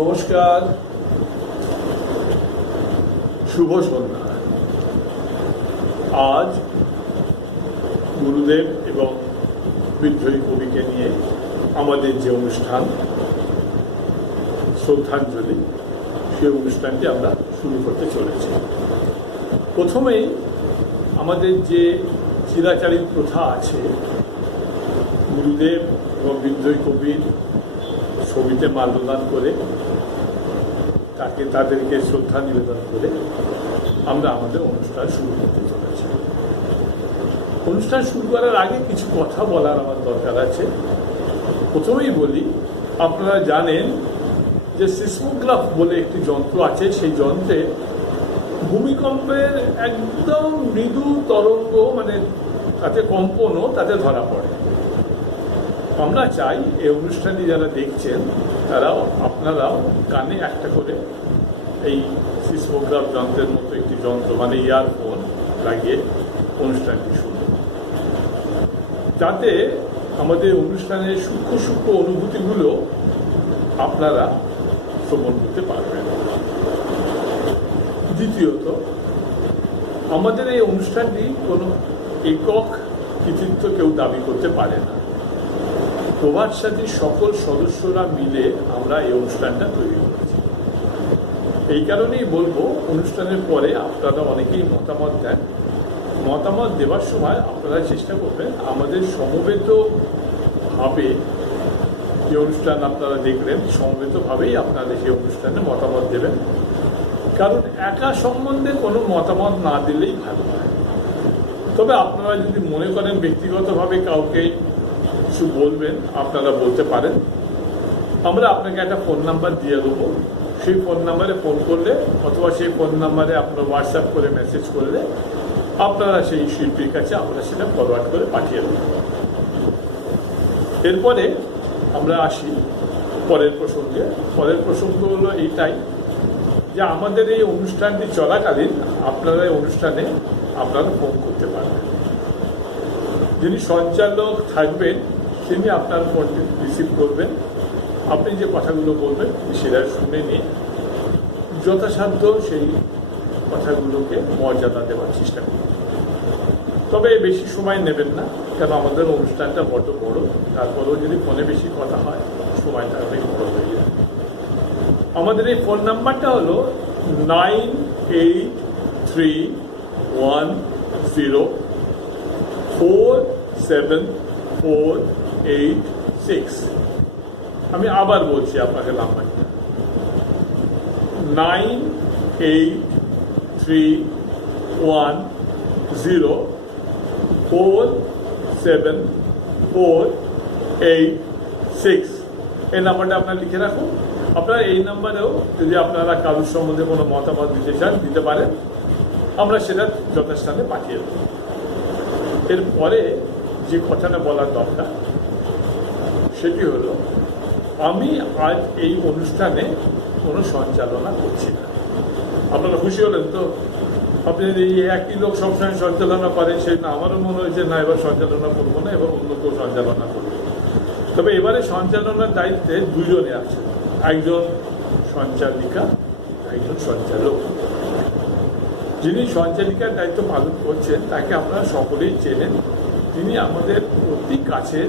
নমস্কার, শুভ সন্ধ্যা। আজ গুরুদেব এবং বিদ্রোহী কবিকে নিয়ে আমাদের যে অনুষ্ঠান শ্রদ্ধাঞ্জলি, সেই অনুষ্ঠানটি আমরা শুরু করতে চলেছি। প্রথমেই আমাদের যে চিরাচারিত প্রথা আছে, গুরুদেব এবং বিদ্রোহী কবির ছবিতে মাল্যদান করে তাদেরকে শ্রদ্ধা নিবেদন করে আমরা আমাদের অনুষ্ঠান শুরু করতে চলেছি। অনুষ্ঠান শুরু করার আগে কিছু কথা বলার আমার দরকার আছে। প্রথমেই বলি, আপনারা জানেন যে সিসমোগ্রাফ বলে একটি যন্ত্র আছে। সেই যন্ত্রে ভূমিকম্পের একদম মৃদু তরঙ্গ, মানে তাতে কম্পনও তাতে ধরা পড়ে। আমরা চাই এই অনুষ্ঠানটি যারা দেখছেন আপনারাও কানে একটা করে এই সিসমোগ্রাফ যন্ত্রের মতো একটি যন্ত্র, মানে ইয়ারফোন লাগিয়ে অনুষ্ঠানটি শুনুন, যাতে আমাদের অনুষ্ঠানের সূক্ষ্ম সূক্ষ্ম অনুভূতিগুলো আপনারা শ্রবণ করতে পারবেন। দ্বিতীয়ত, আমাদের এই অনুষ্ঠানটি কোনো একক কৃতিত্ব কেউ দাবি করতে পারে না। প্রভাত সাথীর সকল সদস্যরা মিলে আমরা এই অনুষ্ঠানটা তৈরি করেছি। এই কারণেই বলবো, অনুষ্ঠানের পরে আপনারা অনেকেই মতামত দেন। মতামত দেওয়ার সময় আপনারা চেষ্টা করবেন আমাদের সমবেতভাবে যে অনুষ্ঠান আপনারা দেখলেন, সমবেতভাবেই আপনারা সেই অনুষ্ঠানে মতামত দেবেন। কারণ একা সম্বন্ধে কোনো মতামত না দিলেই ভালো হয়। তবে আপনারা যদি মনে করেন ব্যক্তিগতভাবে কাউকে কিছু বলবেন, আপনারা বলতে পারেন। আমরা আপনাকে একটা ফোন নাম্বার দিয়ে দেবো। সেই ফোন নাম্বারে ফোন করলে অথবা সেই ফোন নাম্বারে আপনারা হোয়াটসঅ্যাপ করে মেসেজ করলে আপনারা সেই শিল্পীর কাছে আমরা সেটা ফরওয়ার্ড করে পাঠিয়ে দেব। এরপরে আমরা আসি পরের প্রসঙ্গে। পরের প্রসঙ্গ হলো এইটাই যে আমাদের এই অনুষ্ঠানটি চলাকালীন আপনারা এই অনুষ্ঠানে আপনারা ফোন করতে পারবেন। যিনি সঞ্চালক থাকবেন তিনি আপনার ফোনটি রিসিভ করবেন। আপনি যে কথাগুলো বলবেন সেটা শুনে নিয়ে যথাসাধ্য সেই কথাগুলোকে মর্যাদা দেওয়ার চেষ্টা করবেন। তবে বেশি সময় নেবেন না, কারণ আমাদের অনুষ্ঠানটা বড় বড়। তারপরেও যদি ফোনে বেশি কথা হয়, সময়টা অনেক বড় হয়ে যায়। আমাদের এই ফোন নাম্বারটা হলো 9831047486। আমি আবার বলছি আপনাকে নাম্বারটা 9831047486। এই নাম্বারটা আপনার লিখে রাখুন। আপনারা এই নাম্বারেও যদি আপনারা কারোর সম্বন্ধে কোনো মতামত দিতে চান, দিতে পারেন। আমরা সেটা যথাস্থানে পাঠিয়ে দেব। এরপরে যে কথাটা বলার দরকার সেটি হলো, আমি আজ এই অনুষ্ঠানে কোনো সঞ্চালনা করছি না। আপনারা খুশি হলেন তো? আপনি এই একই লোক সবসময় সঞ্চালনা করেন, সেই না আমারও মনে হয়েছে না এবার সঞ্চালনা করবো না, এবার অন্য কেউ সঞ্চালনা করবো। তবে এবারে সঞ্চালনার দায়িত্বে দুজনে আছেন, একজন সঞ্চালিকা, একজন সঞ্চালক। যিনি সঞ্চালিকার দায়িত্ব পালন করছেন তাকে আপনারা সকলেই চেনেন। তিনি আমাদের অতি কাছের,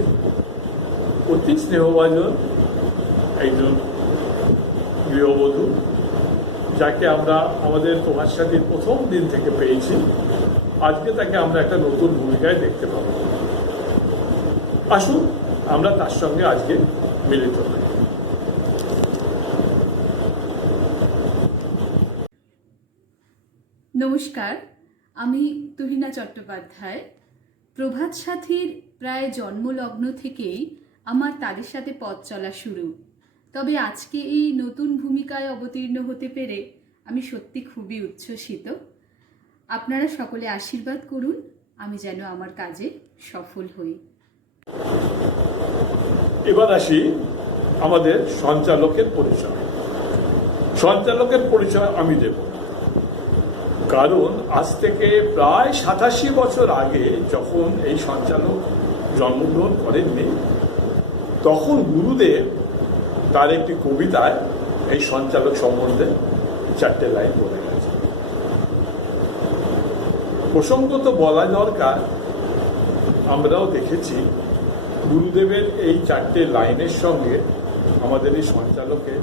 অতি স্নেহভাজন একজন গৃহবধূ, যাকে আমরা আমাদের প্রভাত সাথীর প্রথম দিন থেকে পেয়েছি। আজকে তাকে আমরা একটা নতুন ভূমিকায় দেখতে পাব। আসুন আমরা তার সঙ্গে আজকে মিলিত হই। নমস্কার, আমি তুহিনা চট্টোপাধ্যায়। প্রভাত সাথীর প্রায় জন্মলগ্ন থেকেই আমার তাদের সাথে পথ চলা শুরু। তবে আজকে এই নতুন ভূমিকায় অবতীর্ণ হতে পেরে আমি সত্যি খুবই উচ্ছ্বসিত। আপনারা সকলে আশীর্বাদ করুন আমি যেন আমার কাজে সফল হই। এবার আসি আমাদের সঞ্চালকের পরিচয়। সঞ্চালকের পরিচয় আমি দেব, কারণ আজ থেকে প্রায় 87 বছর আগে যখন এই সঞ্চালক জন্মগ্রহণ করেননি, তখন গুরুদেব তার একটি কবিতায় এই সঞ্চালক সম্বন্ধে 4টে লাইন বলে গেছে। প্রসঙ্গত বলা দরকার, আমরাও দেখেছি গুরুদেবের এই 4টে লাইনের সঙ্গে আমাদের এই সঞ্চালকের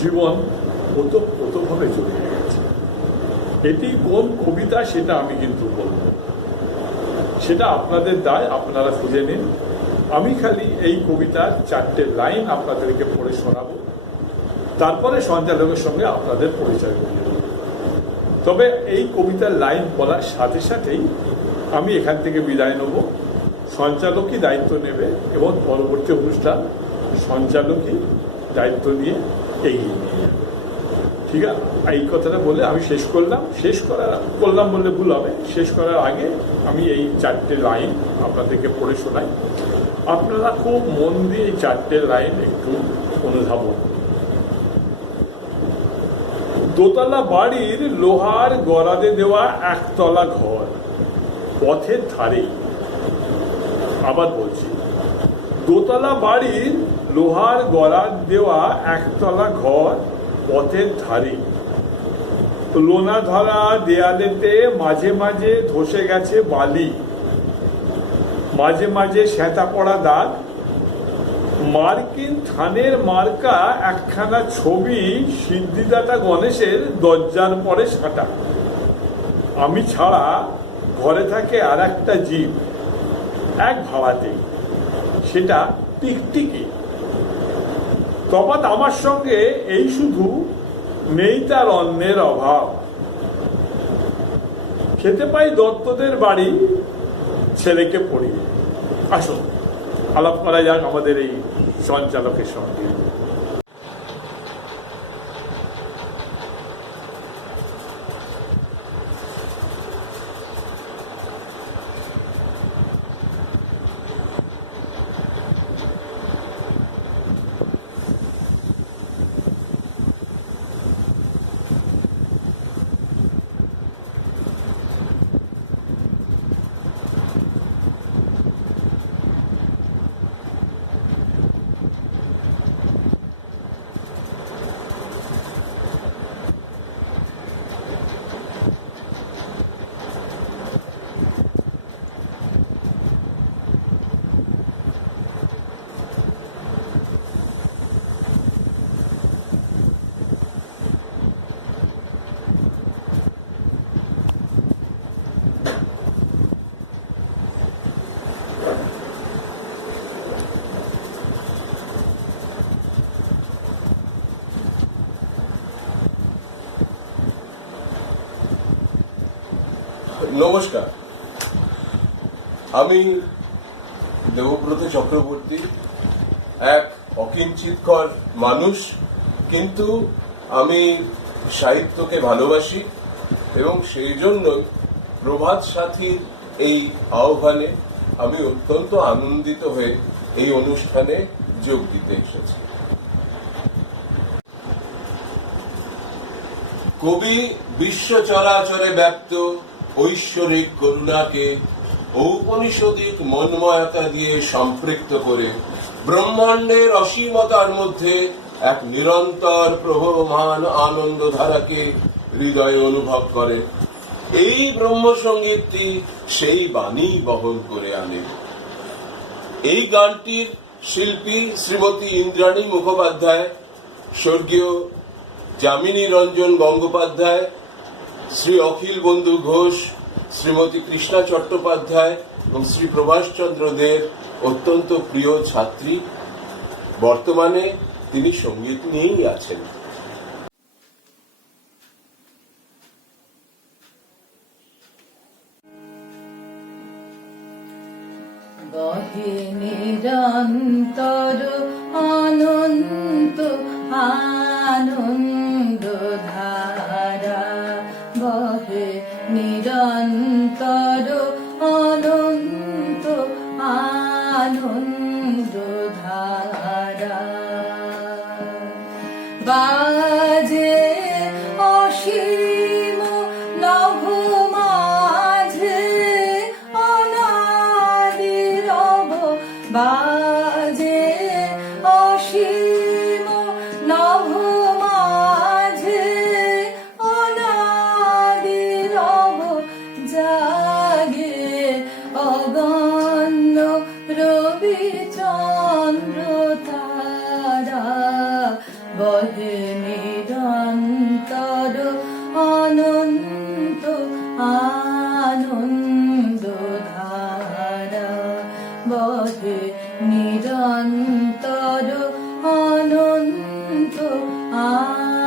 জীবন ওতপ্রোতভাবে জড়িয়ে গেছে। এটি কোন কবিতা সেটা আমি কিন্তু বলব, সেটা আপনাদের দায়, আপনারা খুঁজে নিন। আমি খালি এই কবিতার 4টে লাইন আপনাদেরকে পড়ে শোনাবো, তারপরে সঞ্চালকের সঙ্গে আপনাদের পরিচয় করিয়ে দেব। তবে এই কবিতার লাইন বলার সাথে সাথেই আমি এখান থেকে বিদায় নেব। সঞ্চালকই দায়িত্ব নেবে এবং পরবর্তী অনুষ্ঠান সঞ্চালকই দায়িত্ব নিয়ে এগিয়ে নিয়ে যাবে। ঠিক আছে, এই কথাটা বলে আমি শেষ করলাম বললে ভুল হবে। শেষ করার আগে আমি এই 4টে লাইন আপনাদেরকে পড়ে শোনাই। আপনারা খুব মন দিয়ে এই 4টে লাইন একটু অনুধাবন। দোতলা বাড়ির লোহার গরাদে দেওয়া একতলা ঘর পথের ধারে। আবার বলছি, দোতলা বাড়ির লোহার গরাদ দেওয়া একতলা ঘর পথের ধারে। লোনা ধরা দেয়ালেতে মাঝে মাঝে ধসে গেছে বালি, মাঝে মাঝে শ্যাঁতা পড়া দাগ। মার্কিন থানের মার্কা একখানা ছবি সিদ্ধিদাতা গণেশের দরজার পরে সাঁটা। আমি ছাড়া ঘরে থাকে আর একটা জীব, এক ভাড়াতেই, সেটা টিকটিকি। তফাৎ আমার সঙ্গে এই শুধু, নেই তার অন্যের অভাব। খেতে পাই দত্তদের বাড়ি, ছেলেকে পড়িয়ে। আসুন আলাপ করা যাক আমাদের এই সঞ্চালকের সঙ্গে। নমস্কার, আমি দেবব্রত চক্রবর্তী, এক অকিঞ্চিতকর মানুষ, কিন্তু আমি সাহিত্যকে ভালোবাসি এবং সেই জন্য প্রভাত সাথীর এই আহ্বানে আমি অত্যন্ত আনন্দিত হয়ে এই অনুষ্ঠানে যোগ দিতে এসেছি। কবি বিশ্ব চরাচরে ব্যাপ্ত ঐশ্বরিক করুণাকে ঔপনিষদিক মন্ময়তা দিয়ে সম্পৃক্ত করে ব্রহ্মাণ্ডের অসীমতার মধ্যে এক নিরন্তর প্রবহমান আনন্দ ধারাকে হৃদয়ে অনুভব করে। এই ব্রহ্মসঙ্গীতটি সেই বাণী বহন করে আনে। এই গানটির শিল্পী শ্রীমতী ইন্দ্রাণী মুখোপাধ্যায়, স্বর্গীয় যামিনী রঞ্জন গঙ্গোপাধ্যায়, শ্রী অখিল বন্ধু ঘোষ, শ্রীমতী কৃষ্ণা চট্টোপাধ্যায় এবং শ্রী প্রভাষচন্দ্র দের অত্যন্ত প্রিয় ছাত্রী। বর্তমানে তিনি সঙ্গীত নিয়েই আছেন। বহে নিরন্তর অনন্ত আনন্দ ধারা, বহে নিরন্তর অনন্ত আনন্দ ধারা। বাজে অসীম নভ মাঝে অনাদি রব, বাজে অসীম নভ জাগে অগণ্য রবি চন্দ্র তারা বহে নিরন্তর অনন্ত আনন্দ ধারা বহে নিরন্তর অনন্ত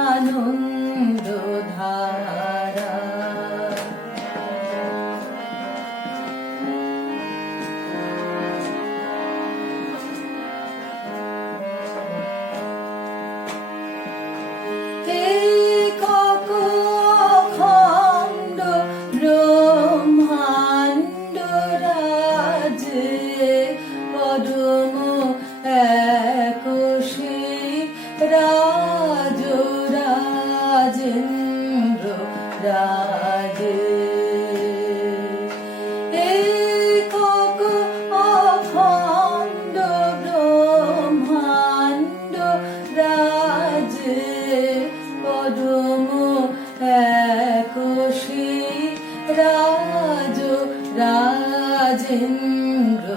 আনন্দ ধারা একক অখণ্ড ব্রহ্মাণ্ড রাজে পরম একোষী রাজ রাজেন্দ্র রাজে একক অখণ্ড ব্রহ্মাণ্ড রাজে পরম একোষী রাজ রাজেন্দ্র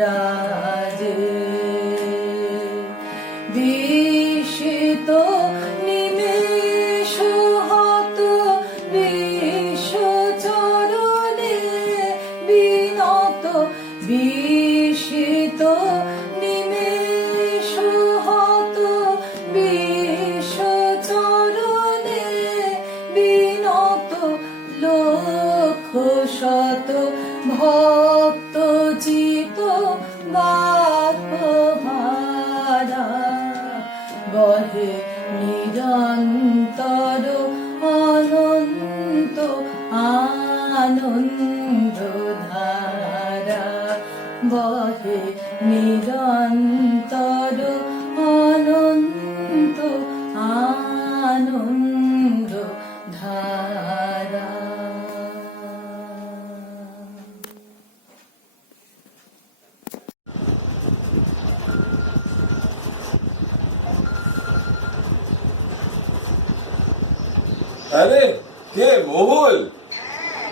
রাজে বিস্মিত নিমেষ হত বিশ্ব চরণে বিনত বিস্মিত নিমেষ হত বিশ্ব চরণে বিনত লক্ষ শত ভক্ত চিত বাৎভারা বহে নিরন্তর অনন্ত আনন্দ ধারা বহে নিরন্তর অনন্ত আনন্দ ধারা আরে কে মহুল,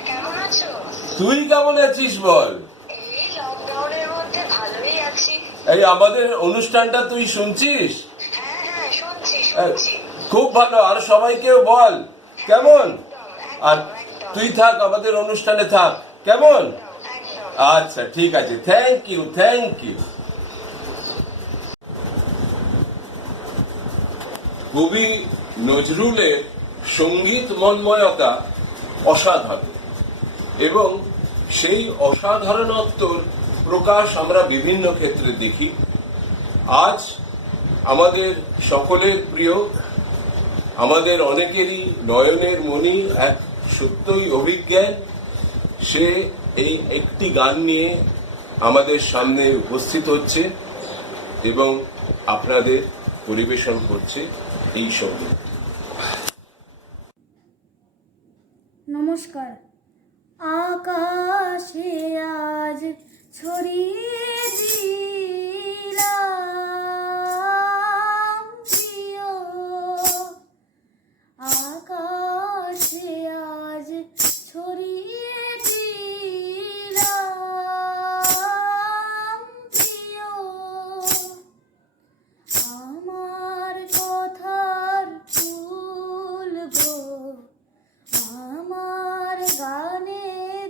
কেমন আছো? তুই কেমন আছিস বল? এই লকডাউনের মধ্যে ভালোই আছি। এই আমাদের অনুষ্ঠানটা তুই শুনছিস? হ্যাঁ হ্যাঁ শুনছি। খুব ভালো, আর সবাইকেও বল কেমন। আর একদম। তুই থাক, আমাদের অনুষ্ঠানে থাক, কেমন? একদম। আচ্ছা ঠিক আছে, থ্যাংক ইউ থ্যাংক ইউ। কবি নজরুলের সঙ্গীত মন্ময়তা অসাধারণ, এবং সেই অসাধারণত্বর প্রকাশ আমরা বিভিন্ন ক্ষেত্রে দেখি। আজ আমাদের সকলের প্রিয়, আমাদের অনেকেরই নয়নের মণি, এক সত্যই অভিজ্ঞান, সে এই একটি গান নিয়ে আমাদের সামনে উপস্থিত হচ্ছে এবং আপনাদের পরিবেশন করছে এই সঙ্গীত। নমস্কার। আকাশে আজ ছড়িয়ে দিলাম প্রিয়, আকাশে আজ ছড়িয়ে দিলাম প্রিয়, আমার কথার তুলব আমার গানের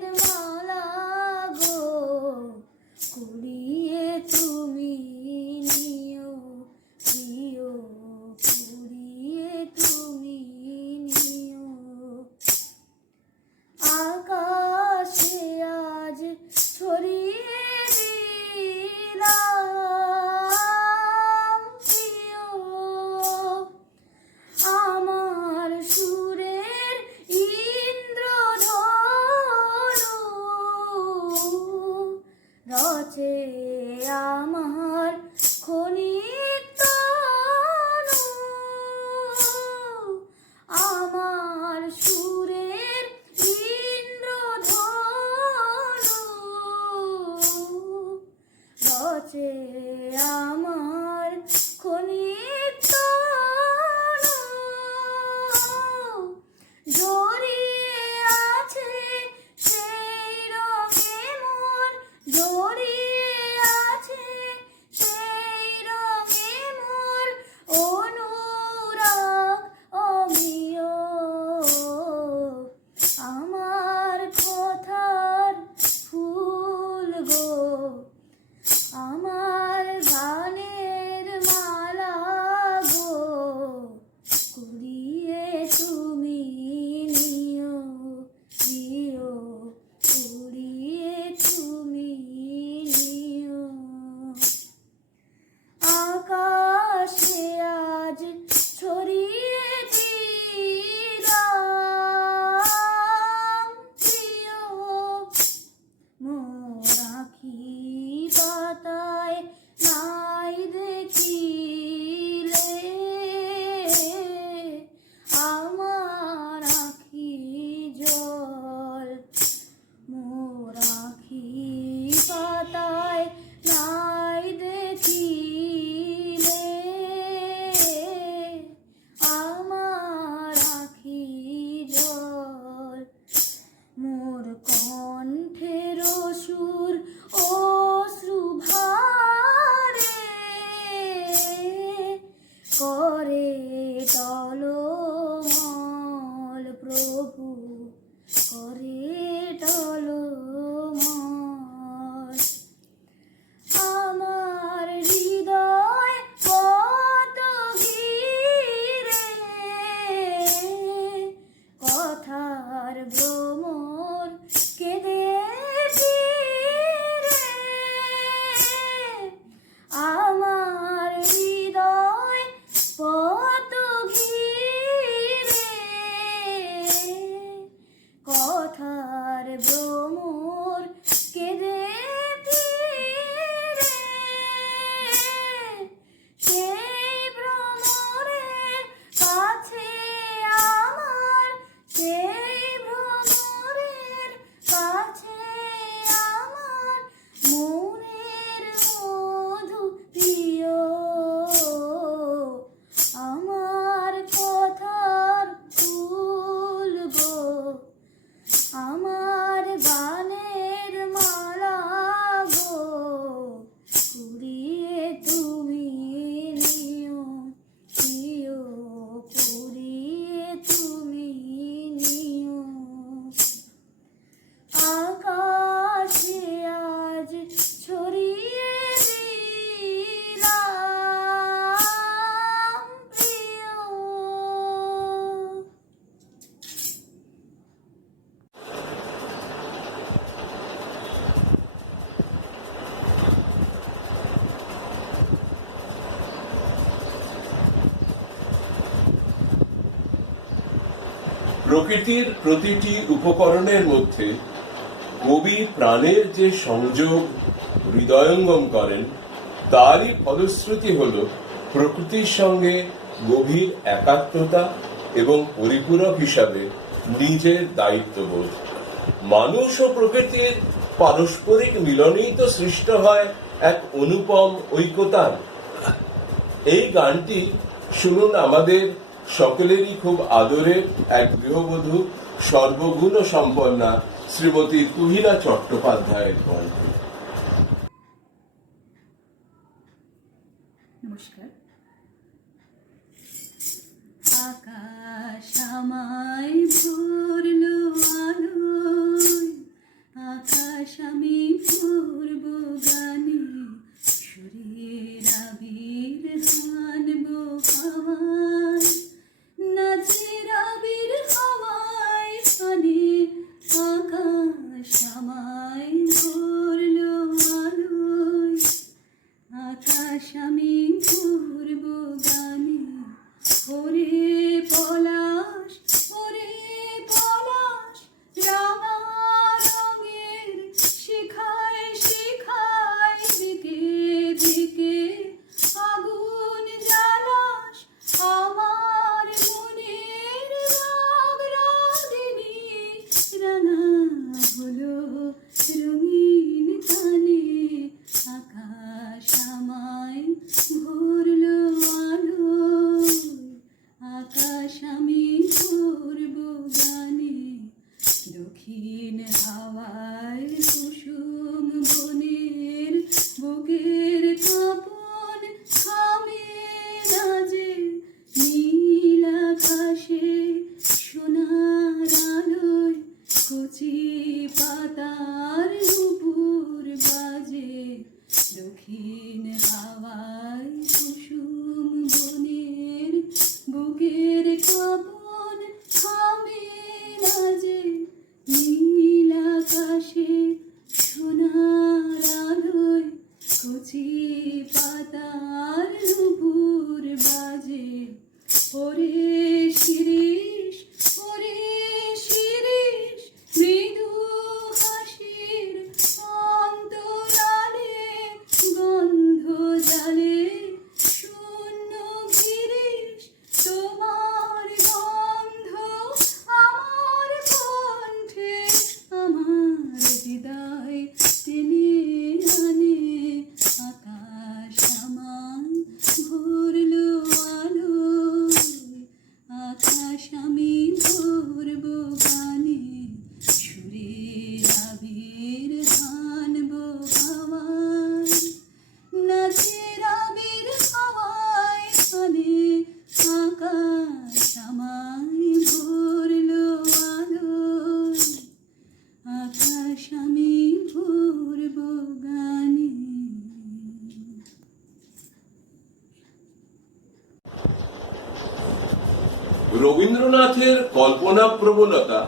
প্রকৃতির প্রতিটি উপকরণের মধ্যে কবি প্রাণের যে সংযোগ হৃদয়ঙ্গম করেন, তারই ফলশ্রুতি হল প্রকৃতির সঙ্গে গভীর একাত্মতা এবং পরিপূরক হিসাবে নিজের দায়িত্ববোধ। মানুষ ও প্রকৃতির পারস্পরিক মিলনেই তো সৃষ্ট হয় এক অনুপম ঐক্যতান। এই গানটি শুনুন আমাদের সকলেরই খুব আদরের এক গৃহবধূ, সর্বগুণ সম্পন্না শ্রীমতী তুহিনা চট্টোপাধ্যায়ের কণ্ঠে। নমস্কার। আকাশ আমায় ভরলো আলোয়, আকাশ আমি ভরব গানে, সুরের আবির হানবো হাওয়ায়, নাচের আবির হাওয়ায় হানে, আকাশ আমায় ভরলো আলোয়, আকাশ আমি ঘুরব গানে। ওরে পলাশ, ওরে পলাশ, রাঙা রঙের শিখায় শিখায় দিকে দিকে আগুন জ্বালাস, আমার মনের রাগ রাগিনী রাঙা হলো রঙিন তানে, আকাশ আমায় ভরলো আলোয়, আকাশ আমি ভরব গানে। দক্ষিণ হাওয়ায় কুসুম বনের বুকের কাঁপন থামে না যে, নীল আকাশে সোনার আলোয় কচি পাতার নুপুর বাজে। দক্ষিণ হাওয়ায় কুসুম বনের বুকের কাঁপন থামে না যে, নীল আকাশে সোনার আলোয় কচি পাতার নুপুর বাজে। ওরে শিরিষ, ওরে শিরিষ, মৃদু হাসির অন্তরালে গন্ধ জালে শূন্য গিরিশ, তোমার গন্ধ আমার কণ্ঠে আমার হৃদয় টেনে আনে, আকাশ আমায় ভরলো আলোয়, আকাশ আমি ভরব গানে, সুরের আবির হানবো হাওয়ায়, নাচের আবির হাওয়ায় হানে, আকাশ আমায় ভরলো আলোয়, আকাশ আমি ভরব গানে। রবীন্দ্রনাথের কল্পনা প্রবণতা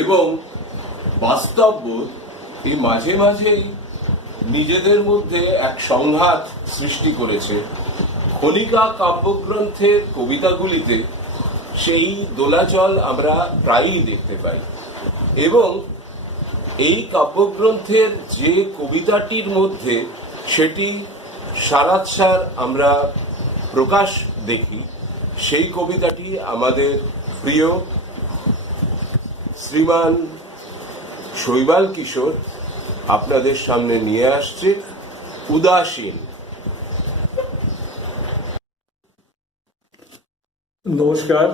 এবং বাস্তববোধ এই মাঝে মাঝেই নিজেদের মধ্যে এক সংঘাত সৃষ্টি করেছে। খনিকা কাব্যগ্রন্থের কবিতাগুলিতে সেই দোলাচল আমরা প্রায়ই দেখতে পাই, এবং এই কাব্যগ্রন্থের যে কবিতাটির মধ্যে সেটি সারাৎসার আমরা প্রকাশ দেখি, সেই কবিতাটি আমাদের প্রিয় শ্রীমান শৈবাল কিশোর আপনাদের সামনে নিয়ে আসছে। উদাসীন। নমস্কার।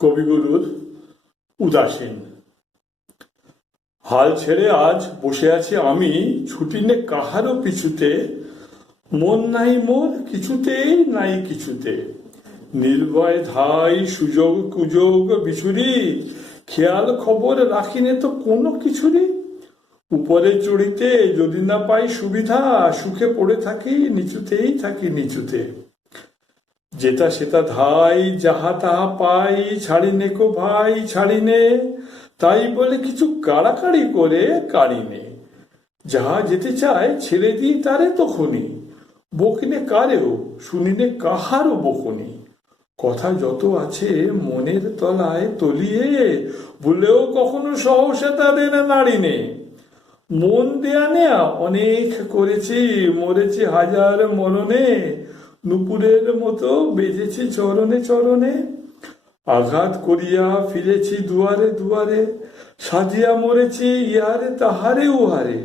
কবিগুরুর উদাসীন। হাল ছেড়ে আজ বসে আছি আমি, ছুটি নে কাহারও পিছুতে, মন নাই মোর কিছুতেই নাই কিছুতে, নির্ভয় ধাই সুযোগ কুযোগ বিছুরি, খেয়াল খবর রাখিনে তো কোনো কিছুরই, উপরে চড়িতে যদি না পাই সুবিধা, সুখে পড়ে থাকি নিচুতেই থাকি নিচুতে, যেটা সেটা ধাই যাহা তাহা পাই, ছাড়িনে কো ভাই ছাড়িনে, তাই বলে কিছু কাড়াকাড়ি করে কাড়িনে, যাহা যেতে চায় ছেড়ে দিই তারে তখনই, বকিনে কারেও শুনিনে কাহারও বকুনি, কথা যত আছে মনের তলায় তলিয়ে, বলেও কখনো সহসা তাদের নাড়িনে। মন দেয়া নেয়া অনেক করেছি, মরেছি হাজার মরণে, নুপুরের মতো বেজেছি চরণে চরণে। আঘাত করিয়া ফিরেছি দুয়ারে দুয়ারে, সাজিয়া মরেছি ইহারে তাহারে উহারে।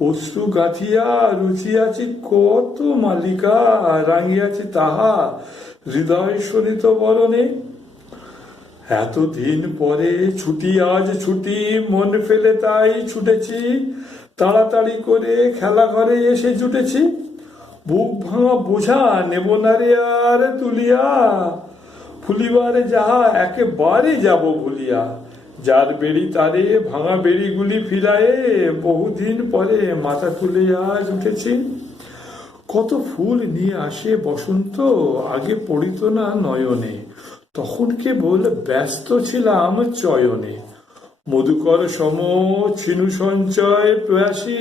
অশ্রু গাঁথিয়া রুচিয়াছি কত মালিকা, রাঙিয়াছি তাহা হৃদয় শোণিত বরণে। এতদিন পরে ছুটি আজ ছুটি, মন ফেলে তাই ছুটেছি, তাড়াতাড়ি করে খেলা ঘরে এসে জুটেছি। বুক ভাঙা বোঝা নেব না রে আর তুলিয়া, ফুলিবারে যাহা একেবারে যাব ভুলিয়া। যার বেড়ি তারে ভাঙা বেড়িগুলি ফিরায়ে, বহুদিন পরে মাথা তুলে আজ উঠেছি। কত ফুল নিয়ে আসে বসন্ত, আগে পড়িত না নয়নে, তখন কেবল ব্যস্ত ছিলাম চয়নে। মধুকর সম ছিনু সঞ্চয় প্রয়াসী,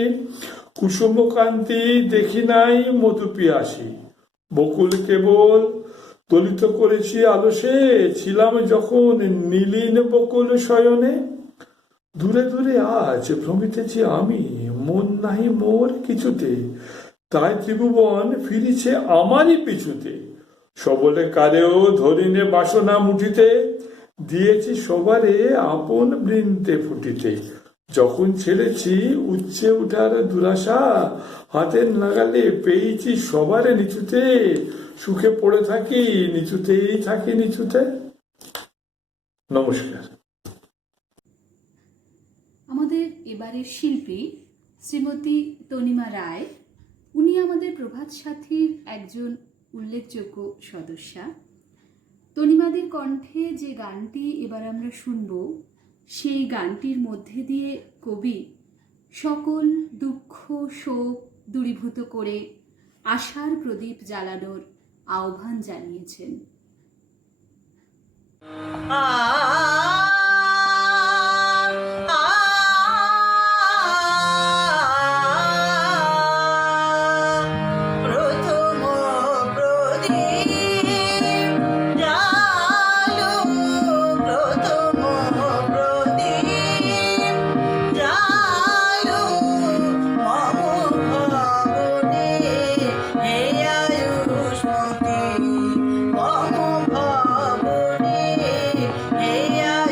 কুসুম কান্তি দেখি নাই মধু পিয়াসী। বকুল কেবল দলিত করেছি আলসে, ছিলাম যখন নীলিন বকুল শয়নে। দূরে দূরে আজ ভ্রমিতেছি আমি, মন নাহি মোর কিছুতে, তাই ত্রিভুবন ফিরিছে আমারই পিছুতে। সবলে কারেও ধরিনে বাসনা মুঠিতে, দিয়েছি সবারে আপন বৃন্তে ফুটিতে। যখন ছেড়েছি উচ্চে উঠার দুরাশা, হাতের নাগালে পেয়েছি সবারে নিচুতে। সুখে পড়ে থাকি নিচুতেই থাকি নিচুতে। নমস্কার। আমাদের এবারের শিল্পী শ্রীমতী তনিমা রায়, উনি আমাদের প্রভাত সাথীর একজন উল্লেখযোগ্য সদস্যা। তনিমাদের কণ্ঠে যে গানটি এবার আমরা শুনব, সেই গানটির মধ্যে দিয়ে কবি সকল দুঃখ শোক দূরীভূত করে আশার প্রদীপ জ্বালানোর আহ্বান জানিয়েছেন। Hey,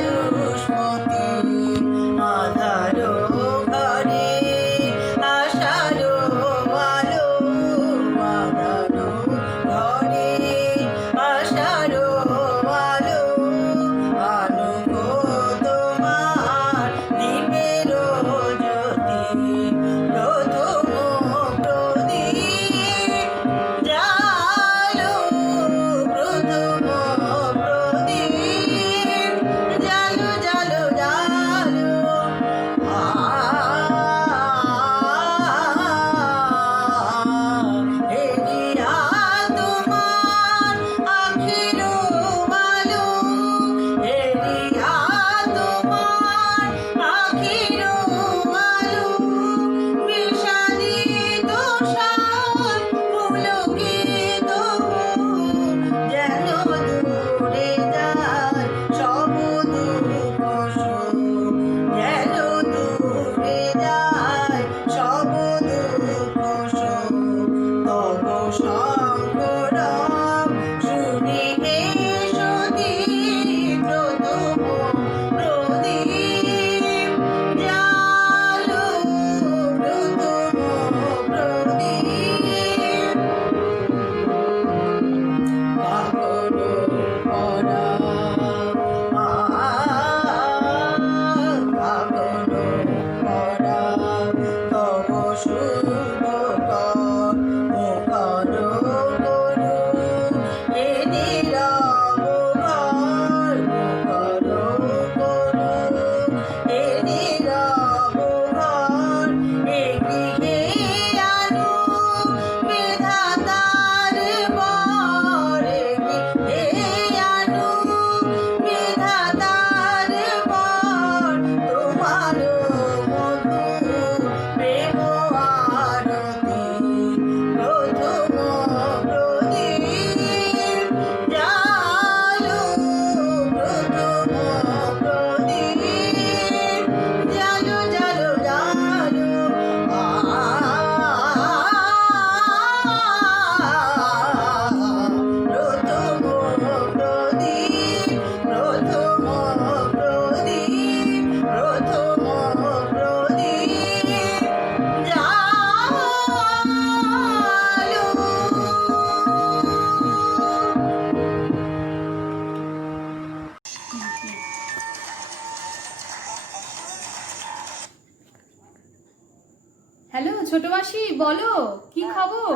হ্যালো ছোট মাসি, বলো কি খবর?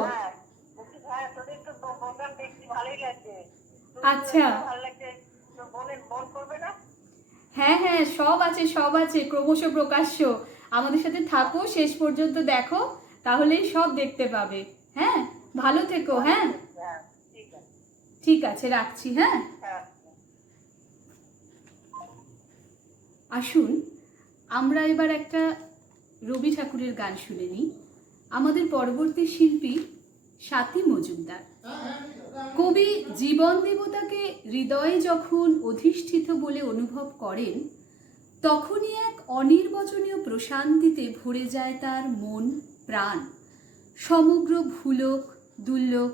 হ্যাঁ, তোদের তো প্রোগ্রাম দেখছি, ভালোই লাগছে। আচ্ছা। ভালো লাগছে। তোর বোনের মন করবে না? হ্যাঁ হ্যাঁ, সব আছে, ক্রমশ প্রকাশ্য। আমাদের সাথে থাকো, শেষ পর্যন্ত দেখো, তাহলেই সব দেখতে পাবে। হ্যাঁ, ভালো থেকো। হ্যাঁ, হ্যাঁ, ঠিক আছে। ঠিক আছে, রাখছি। হ্যাঁ, হ্যাঁ। আসুন আমরা এবার একটা রবি ঠাকুরের গান শুনে নিই। আমাদের পরবর্তী শিল্পী স্বাতী মজুমদার। কবি জীবন দেবতাকে হৃদয়ে যখন অধিষ্ঠিত বলে অনুভব করেন, তখনই এক অনির্বচনীয় প্রশান্তিতে ভরে যায় তার মন প্রাণ। সমগ্র ভূলোক দুর্লোক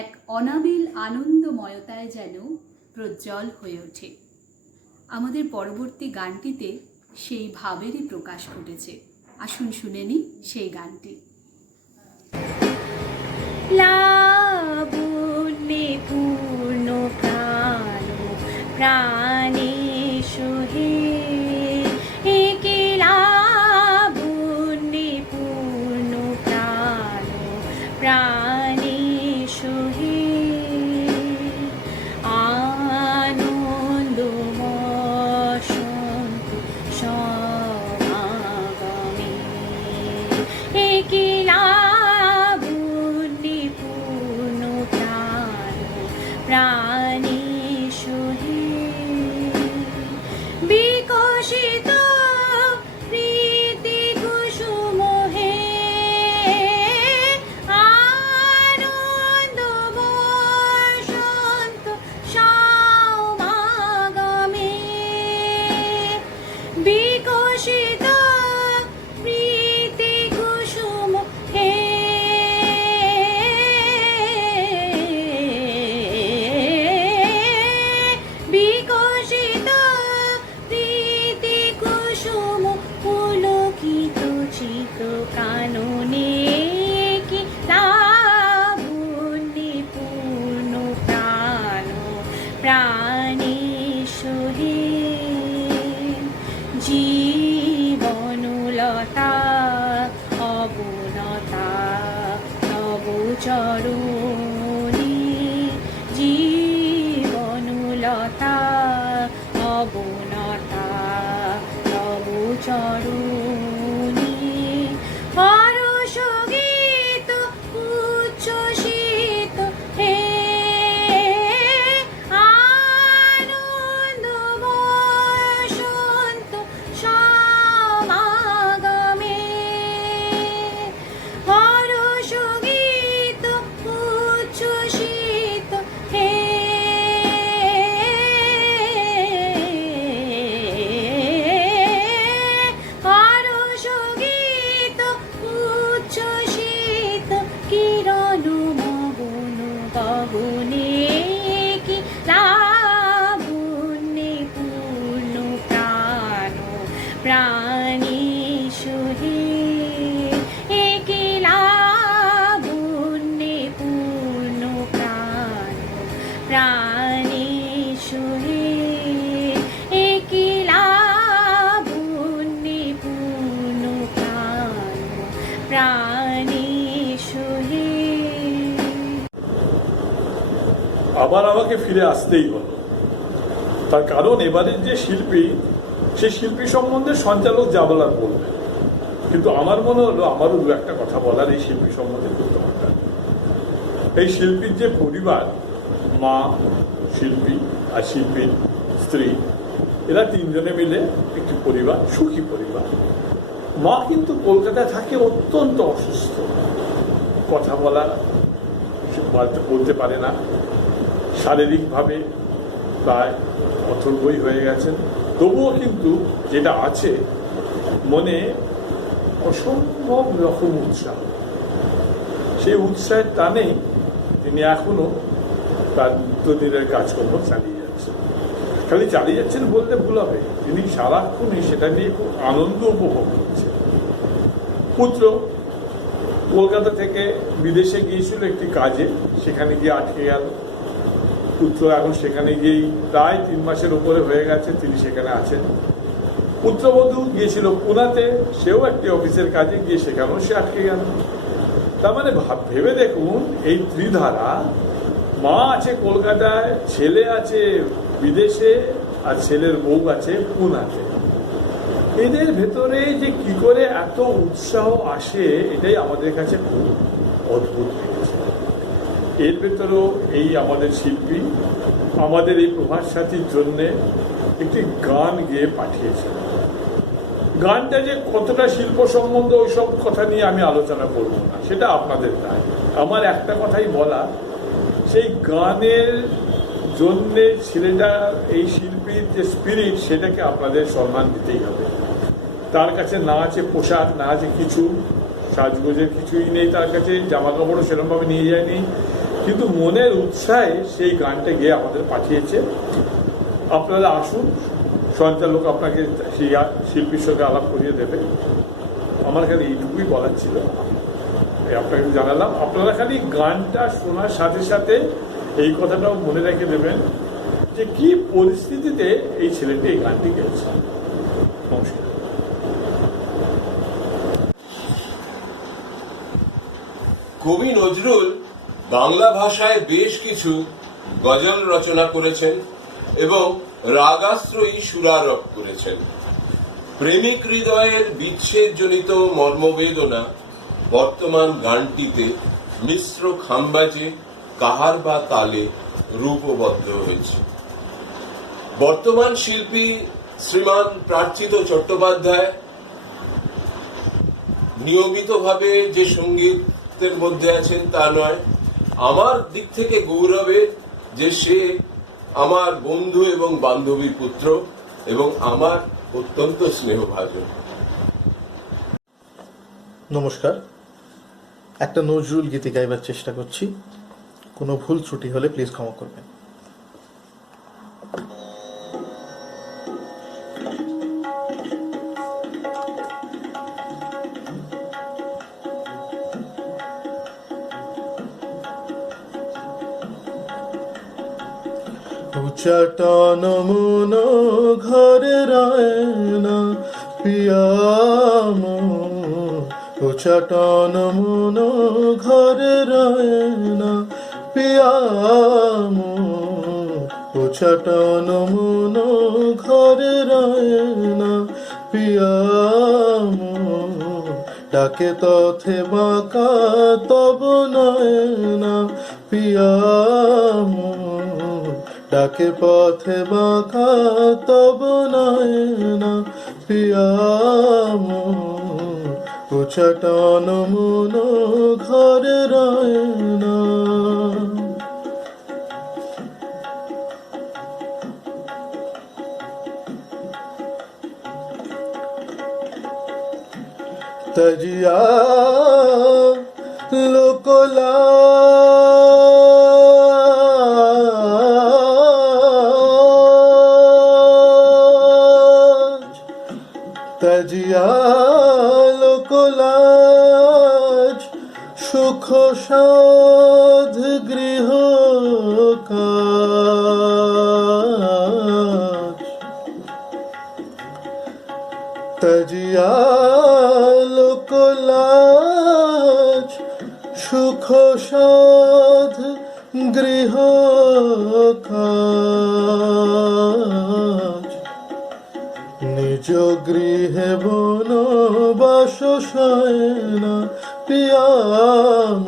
এক অনাবিল আনন্দময়তায় যেন প্রজ্জ্বল হয়ে ওঠে। আমাদের পরবর্তী গানটিতে সেই ভাবেরই প্রকাশ ঘটেছে। আসুন শুনে নিই সেই গানটি। লাবণ্যে পূর্ণ প্রাণ প্রাণে সোহে, একে লাবণ্যে পূর্ণ প্রাণ প্রাণে সোহে, আনন্দ বসন্ত সমাগমে, একে প্রাণী সোহে, বিকশিত প্রীতি কুসুম হে, আনন্দ বসন্ত সমাগমে, বিকশিত প্রীতি কুসুম হে, বিকশিত প্রীতি কুসুম পুলকিত চিত কাননে, কি লাবণ্যে পূর্ণ প্রাণ প্রাণে সোহে, জীবনলতা অবনতা নব চরণে, জীবনলতা অবনতা নব চরণে, হরষ গীত উচ্ছ্বসিত হে, আনন্দ বসন্ত সমাগমে, হরষ গীত উচ্ছ্বসিত হে, হরষ গীত উচ্ছ্বসিত কিরণ মগন গগনে, কি লাবণ্যে পূর্ণ প্রাণ প্রাণী সোহে, একে লাবণ্যে পূর্ণ প্রাণ প্রাণী সোহে, একে লাবণ্যে পূর্ণ প্রাণ প্রাণী সোহে। আবার আমাকে ফিরে আসতেই হলো, তার কারণ এবারের যে শিল্পী, সেই শিল্পী সম্বন্ধে সঞ্চালক যা বলার বলবেন, কিন্তু আমার মনে হলো আমারও দু একটা কথা বলার এই শিল্পী সম্বন্ধে করতে পারতাম। এই শিল্পীর যে পরিবার, মা শিল্পী আর শিল্পীর স্ত্রী, এরা তিনজনে মিলে একটি পরিবার, সুখী পরিবার। মা কিন্তু কলকাতায় থাকে, অত্যন্ত অসুস্থ, কথা বলতে পারে না, শারীরিকভাবে প্রায় অথর্বই হয়ে গেছেন। তবুও কিন্তু যেটা আছে মনে, অসম্ভব রকম উৎসাহ। সেই উৎসাহের টানেই তিনি এখনো তার নিত্যদিনের কাজকর্ম চালিয়ে যাচ্ছেন। খালি চালিয়ে যাচ্ছেন বলতে ভুল হবে, তিনি সারাক্ষণই সেটা নিয়ে খুব আনন্দ উপভোগ করছেন। পুত্র কলকাতা থেকে বিদেশে গিয়েছিল একটি কাজে, সেখানে গিয়ে আটকে গেল। পুত্র এখন সেখানে গিয়েই প্রায় 3 মাসের উপরে হয়ে গেছে তিনি সেখানে আছেন। পুত্রবধূ গিয়েছিল পুনাতে, সেও একটি অফিসের কাজে গিয়ে সেখানেও সে আটকে গেল। তার মানে ভেবে দেখুন, এই ত্রিধারা, মা আছে কলকাতায়, ছেলে আছে বিদেশে, আর ছেলের বউ আছে পুনাতে। এদের ভেতরে যে কি করে এত উৎসাহ আসে, এটাই আমাদের কাছে খুব অদ্ভুত লেগেছে। এর ভেতরেও এই আমাদের শিল্পী আমাদের এই প্রভাত সাথীর জন্যে একটি গান গেয়ে পাঠিয়েছে। গানটা যে কতটা শিল্প সম্বন্ধে ওইসব কথা নিয়ে আমি আলোচনা করব না, সেটা আপনাদের দায়। আমার একটা কথাই বলা, সেই গানের জন্যে ছেলেটা, এই শিল্পীর যে স্পিরিট, সেটাকে আপনাদের সম্মান দিতেই হবে। তার কাছে না আছে পোশাক, না আছে কিছু সাজগোজের কিছুই নেই, তার কাছে জামা কাপড়ও সেরকমভাবে নিয়ে যায়নি, কিন্তু মনের উৎসাহে সেই গানটা গিয়ে আমাদের পাঠিয়েছে। আপনারা আসুন, সঞ্চালক আপনাকে সেই শিল্পীর সঙ্গে আলাপ করিয়ে দেবে। আমার খালি এইটুকুই বলার ছিল, আপনাকে জানালাম। আপনারা খালি গানটা শোনার সাথে সাথে এই কথাটাও মনে রেখে দেবেন যে কি পরিস্থিতিতে এই ছেলেটি এই গানটি গেয়েছে। নমস্কার। কবি নজরুল বাংলা ভাষায় বেশ কিছু গজল রচনা করেছেন এবং রাগাশ্রয়ী সুরারোপ করেছেন। প্রেমিক হৃদয়ের বিচ্ছেদজনিত মর্মবেদনা বর্তমান গানটিতে মিশ্র খাম্বাজে কাহার বা তালে রূপবদ্ধ হয়েছে। বর্তমান শিল্পী শ্রীমান প্রার্থিত চট্টোপাধ্যায় নিয়মিতভাবে যে সঙ্গীতের মধ্যে আছেন তা নয়, আমার দিক থেকে গৌরবের যে সে আমার বন্ধু এবং বান্ধবীর পুত্র এবং আমার অত্যন্ত স্নেহভাজন। নমস্কার, একটা নজরুল গীতি গাইবার চেষ্টা করছি। কোনো ভুল ত্রুটি হলে প্লিজ ক্ষমা করবেন। উচাটন মন ঘরে রায়না পিয়াম, উচাটন মন ঘরে রায়না পিয়াম, উচাটন মন ঘরে রায়না পিয়াম, ডাকে তথে বাঁকা তব নয়না পিয়াম, ডাকে পথে বাঁকা তব নয়না পিয়াম, উচাটন মন ঘরে রায়না। তজিয়া লোকলা তজিয়া লোকলাজ সুখ সাধ গৃহ কাজ, তজিয়া লোকলাজ সুখ সাধ গৃহ কাজ, নিজ গৃহে বনবাস শয়না পিয়াম,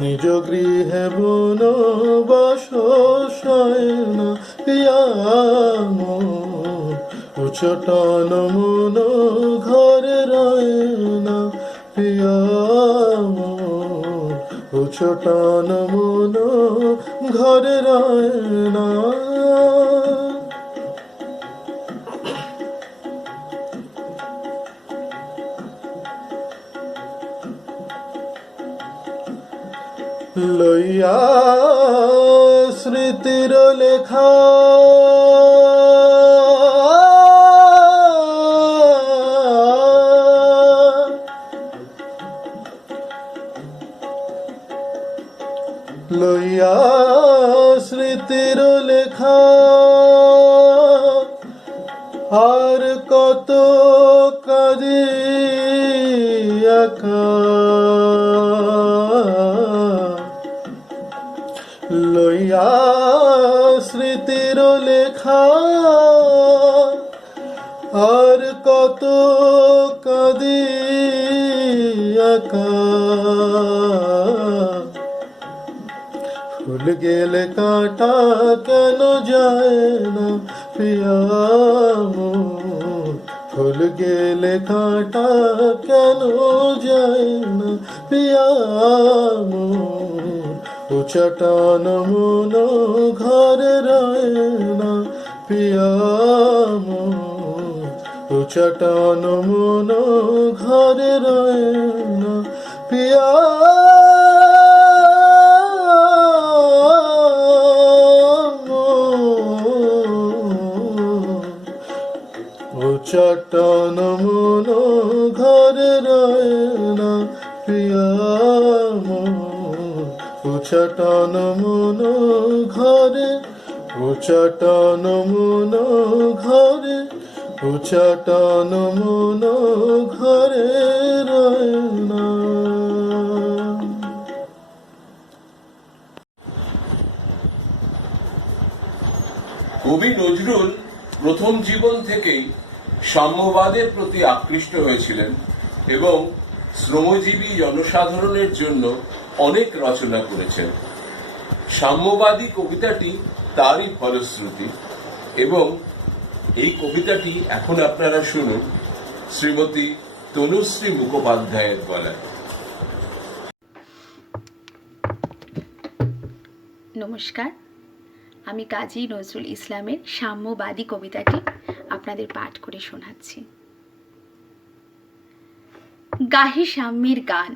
নিজ গৃহে বনবাস শয়না পিয়াম, উচটন মন ঘরে রায়না পিয়াম, উচটন মন ঘরে রায়না। লইয়া স্মৃতির লেখা লইয়া স্মৃতির লেখা আর কাঁদি একা, ফুল গেলে কাঁটা কেন যায় না পিয়া মোর, ফুল গেলে কাঁটা কেন যায় না পিয়া মোর, উচাটন মন ঘরে রয় না পিয়া মোর, উচাটন মন ঘরে রয় না পিয়া উচাটন মন ঘরে রয় না প্রিয়া মোর, উচাটন মন ঘরে, উচাটন মন ঘরে, উচাটন মন ঘরে রয় না। কবি নজরুল প্রথম জীবন থেকেই সাম্যবাদের প্রতি আকৃষ্ট হয়েছিলেন এবং শ্রমজীবী জনসাধারণের জন্য অনেক রচনা করেছেন। সাম্যবাদী কবিতাটি তারই ফলশ্রুতি এবং এই কবিতাটি এখন আপনারা শুনুন শ্রীমতী তনুশ্রী মুখোপাধ্যায়ের গলায়। নমস্কার, আমি কাজী নজরুল ইসলামের সাম্যবাদী কবিতাটি আপনাদের পাঠ করে শোনাচ্ছি। গাহি সাম্যের গান,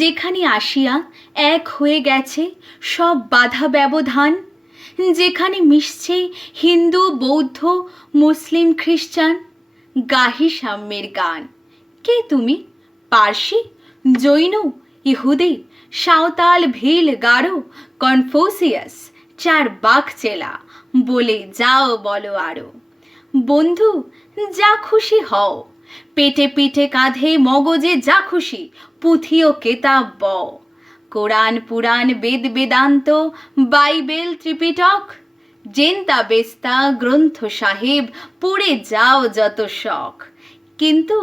যেখানে আসিয়া এক হয়ে গেছে সব বাধা ব্যবধান, যেখানে মিশছে হিন্দু, বৌদ্ধ, মুসলিম, খ্রিস্টান। গাহি সাম্যের গান। কে তুমি? পার্সি, জৈন, ইহুদি, সাঁওতাল, ভিল, গারো, কনফুসিয়াস, চার বাক চেলা, বলে যাও বলো আরো। বন্ধু, যা খুশি হও, পেটে পিঠে কাঁধে মগজে যা খুশি পুঁথি ও কেতাব বও। কোরআন, পুরাণ, বেদ, বেদান্ত, বাইবেল, ত্রিপিটক, জেন্তা বেস্তা গ্রন্থ সাহেব পড়ে যাও যত শখ। কিন্তু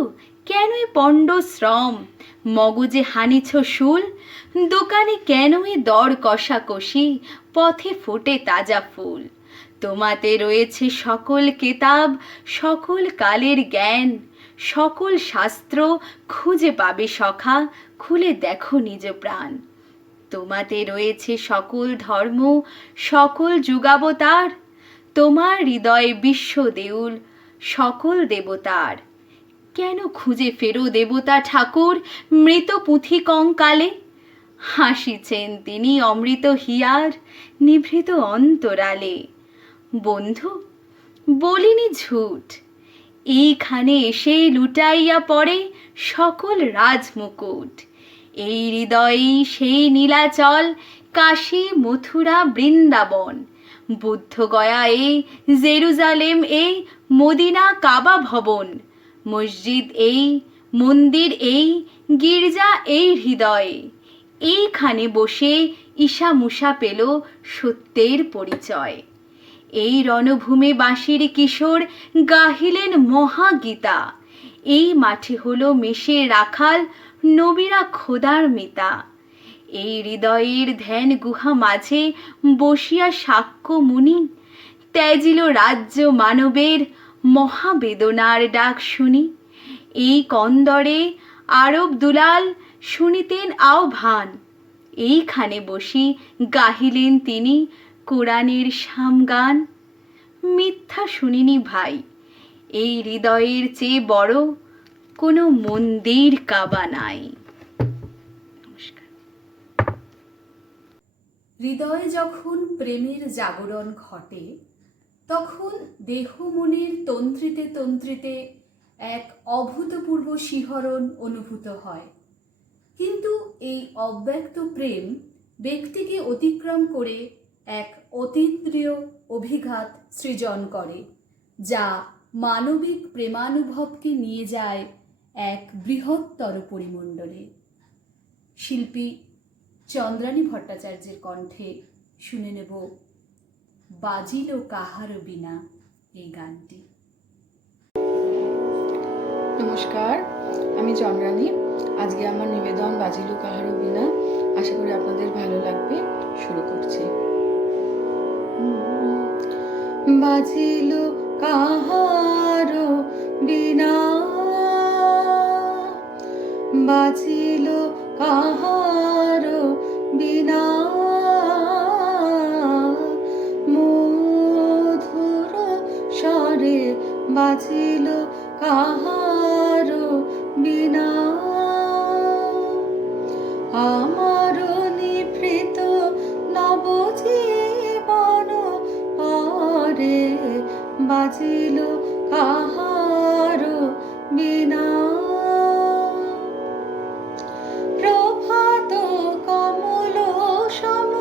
কেনই পণ্ড শ্রম, মগজে হানিছ শুল, দোকানে কেনই দর কষাকষি, পথে ফোটে তাজা ফুল। তোমাতে রয়েছে সকল কেতাব, সকল কালের জ্ঞান, সকল শাস্ত্র খুঁজে পাবে সখা, খুলে দেখো নিজ প্রাণ। তোমাতে রয়েছে সকল ধর্ম, সকল যুগাবতার, তোমার হৃদয়ে বিশ্ব দেউল সকল দেবতার। কেন খুঁজে ফেরো দেবতা ঠাকুর মৃত পুঁথি কঙ্কালে? হাসিছেন তিনি অমৃত হিয়ার নিভৃত অন্তরালে। বন্ধু, বলিনি ঝুট, এইখানে এসে লুটাইয়া পড়ে সকল রাজমুকুট। এই হৃদয়েই সেই নীলাচল, কাশী, মথুরা, বৃন্দাবন, বুদ্ধগয়া এই, জেরুজালেম এই, মদিনা, কাবা ভবন, মসজিদ এই, মন্দির এই, গির্জা এই হৃদয়ে। এইখানে বসে ঈশা মুসা পেল সত্যের পরিচয়। এই রণভূমে বাঁশির কিশোর গাহিলেন মহাগীতা। এই মাঠে হলো মেষের রাখাল, নবীরা খোদার মিতা। এই হৃদয়ের ধ্যান গুহা মাঝে বসিয়া সাক্ষ্য মুনি, ত্যাজিল রাজ্য মানবের মহাবেদনার ডাক শুনি। এই কন্দরে আরব দুলাল শুনিতেন আহ্বান, এইখানে বসি গাহিলেন তিনি কোরআনের সামগান। মিথ্যা শুনিনি ভাই, এই হৃদয়ের চেয়ে বড় কোনো মন্দির কাবা নাই। নমস্কার। হৃদয়ে যখন প্রেমের জাগরণ ঘটে, তখন দেহ মনের তন্ত্রিতে তন্ত্রিতে এক অভূতপূর্ব শিহরণ অনুভূত হয়। কিন্তু এই অব্যক্ত প্রেম ব্যক্তিকে অতিক্রম করে এক অতীন্দ্রিয় অভিঘাত সৃজন করে, যা মানবিক প্রেমানুভবকে নিয়ে যায় এক বৃহত্তর পরিমণ্ডলে। শিল্পী চন্দ্রানী ভট্টাচার্যের কণ্ঠে শুনে নেব বাজিল কাহার বিনা এই গানটি। নমস্কার, আমি চন্দ্রানী। আজকে আমার নিবেদন বাজিলু কাহারো বিনা। আশা করি আপনাদের ভালো লাগবে। শুরু করছি। বাজিলু কাহারো বিনা, বাজিলু কাহারো বিনা, মধুর স্বরে বাজিলু কাহারো বিনা, আমার নিভৃত নবজীবন পরে বাজিল কাহারো বিনা। প্রভাত কমল সম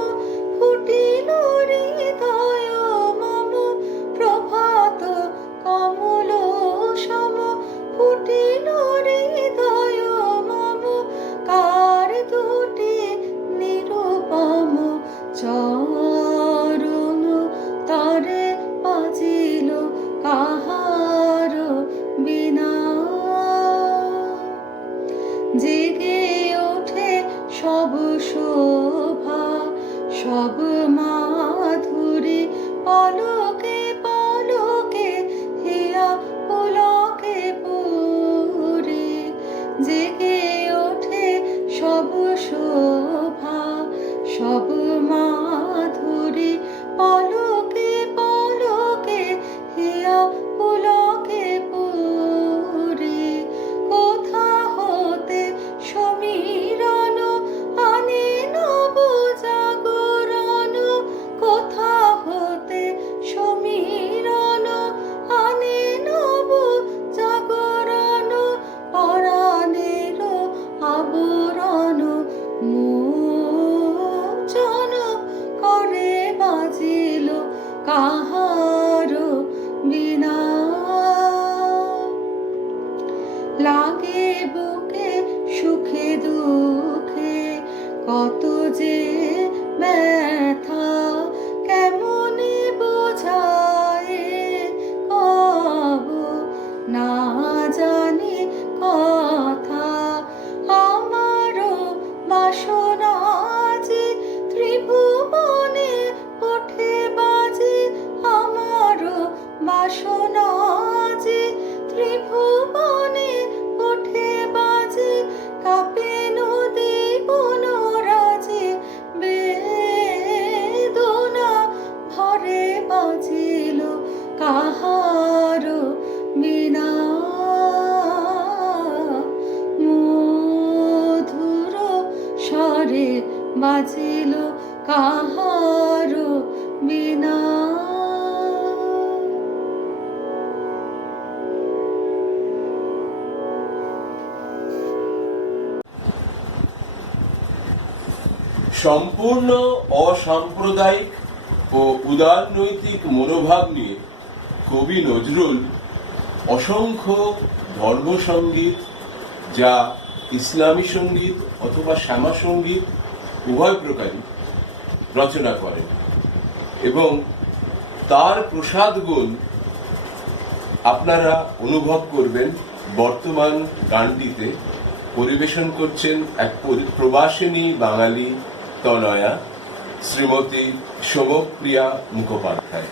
ফুটিল হৃদয় মম, প্রভাত কমল সম ফুটিল হৃদয় মম, কার দুটি নিরুপম চরণ তরে বাজিল কাহারো বিনা। জেগে ওঠে সব শোভা সব মাধুরী, পলকে পলকে হিয়া পুলকে পুরি। জেগে ওঠে সব শোভা সব মাধুরী, পলকে পলকে হিয়া পুলকে পুরি। কোথা হতে সমীরণ আনে নব জাগরণ, কোথা হতে সমীরণ আনে নব জাগরণ, পরাণের আবরণ মোচন করে বাজিল কাহারো বিনা। লাগে বুকে সুখে দুঃখে কত যে ব্যথা, কেমনে বোঝায় কব না জানি কথা। আমারও বাসনা যে ত্রিভুবনে ওঠে বাজে, আমারও বাসনা যে ত্রিভুবনে ওঠে বাজে, কাপে নদী বনরাজে বেদনা ভরে বাজিল কাহারো বিনা। মধুর স্বরে বাজিল কাহারো বিনা। সম্পূর্ণ অসাম্প্রদায়িক ও উদারনৈতিক মনোভাব নিয়ে কবি নজরুল অসংখ্য ধর্মসঙ্গীত, যা ইসলামী সঙ্গীত অথবা শ্যামা সঙ্গীত উভয় প্রকারই রচনা করেন, এবং তার প্রসাদ গুণ আপনারা অনুভব করবেন বর্তমান গানটিতে। পরিবেশন করছেন এক প্রবাসিনী বাঙালি তনয়া শ্রীমতী শোভপ্রিয়া মুখোপাধ্যায়।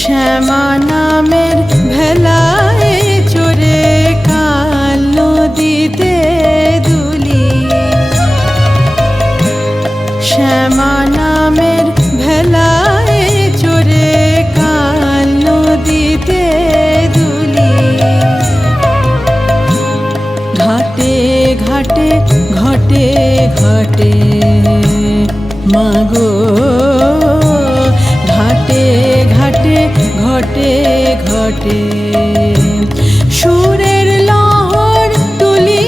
শ্যামা নামের ভেলায় চড়ে কাল নদীতে দুলি, শ্যামা নামের ভেলায় চড়ে কাল নদীতে দুলি। ঘাটে ঘাটে ঘটে ঘটে মাগো, ঘাটে ঘাটে ঘটে ঘটে সুরের লহর তুলি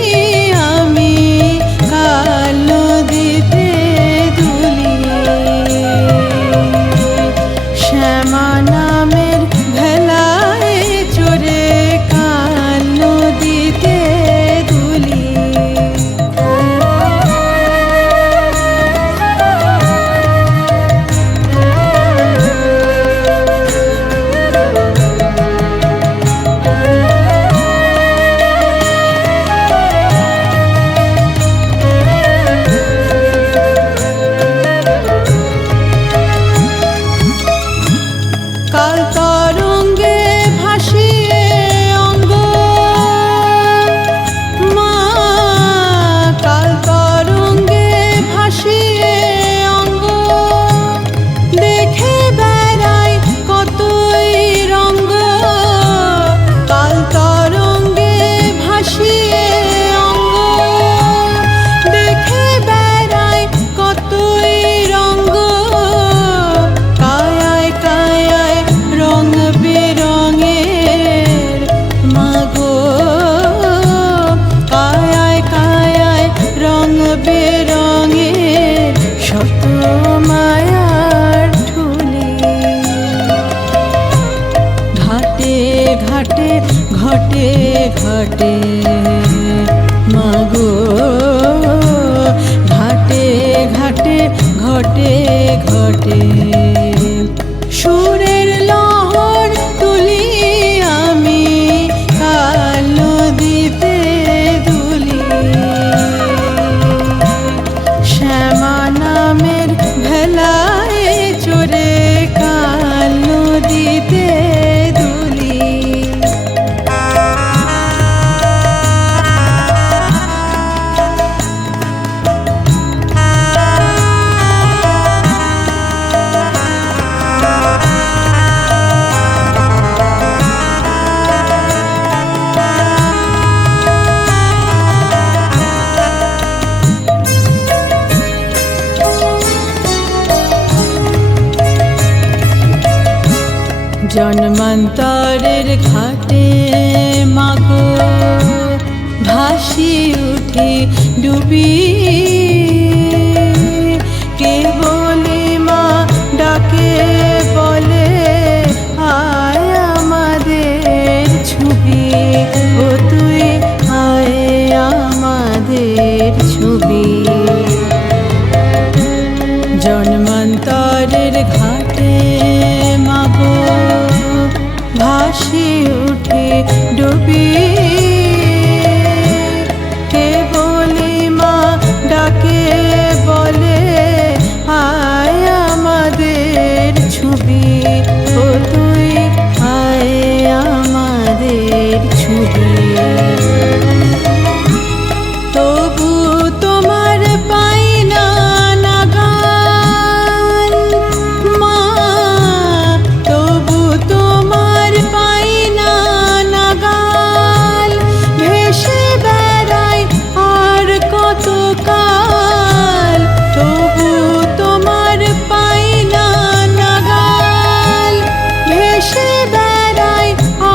আমি কাল নদীতে দুলি। শ্যামা নামের ভেলা ঘাটে ঘটে ঘটে মাগো ঘাটে ঘাটে ঘটে ঘটে সুরের লহর তুলি আমি কাল নদীতে দুলি শ্যামা নামের ভেলায় চড়ে কাল নদীতে দুলি জন্মান্তরের ঘাটে মাগো ভাসি উঠি ডুবি কে বলি মা ডাকে বলে আয় আমাদের ছবি ও তুই আয় আমাদের ছবি জন্মান্তরের ঘাটে মাগো ভাসি উঠে ডুবি কে বলি মা ডাকে বলে আয় আমাদের ছবি ও তুই আয় আমাদের ছবি তবু তোমার পাই না নাগাল মা তবু তোমার পাই না নাগাল ভেসে বেড়াই আর কত কাল তবু তোমার পাই না নাগাল ভেসে বেড়াই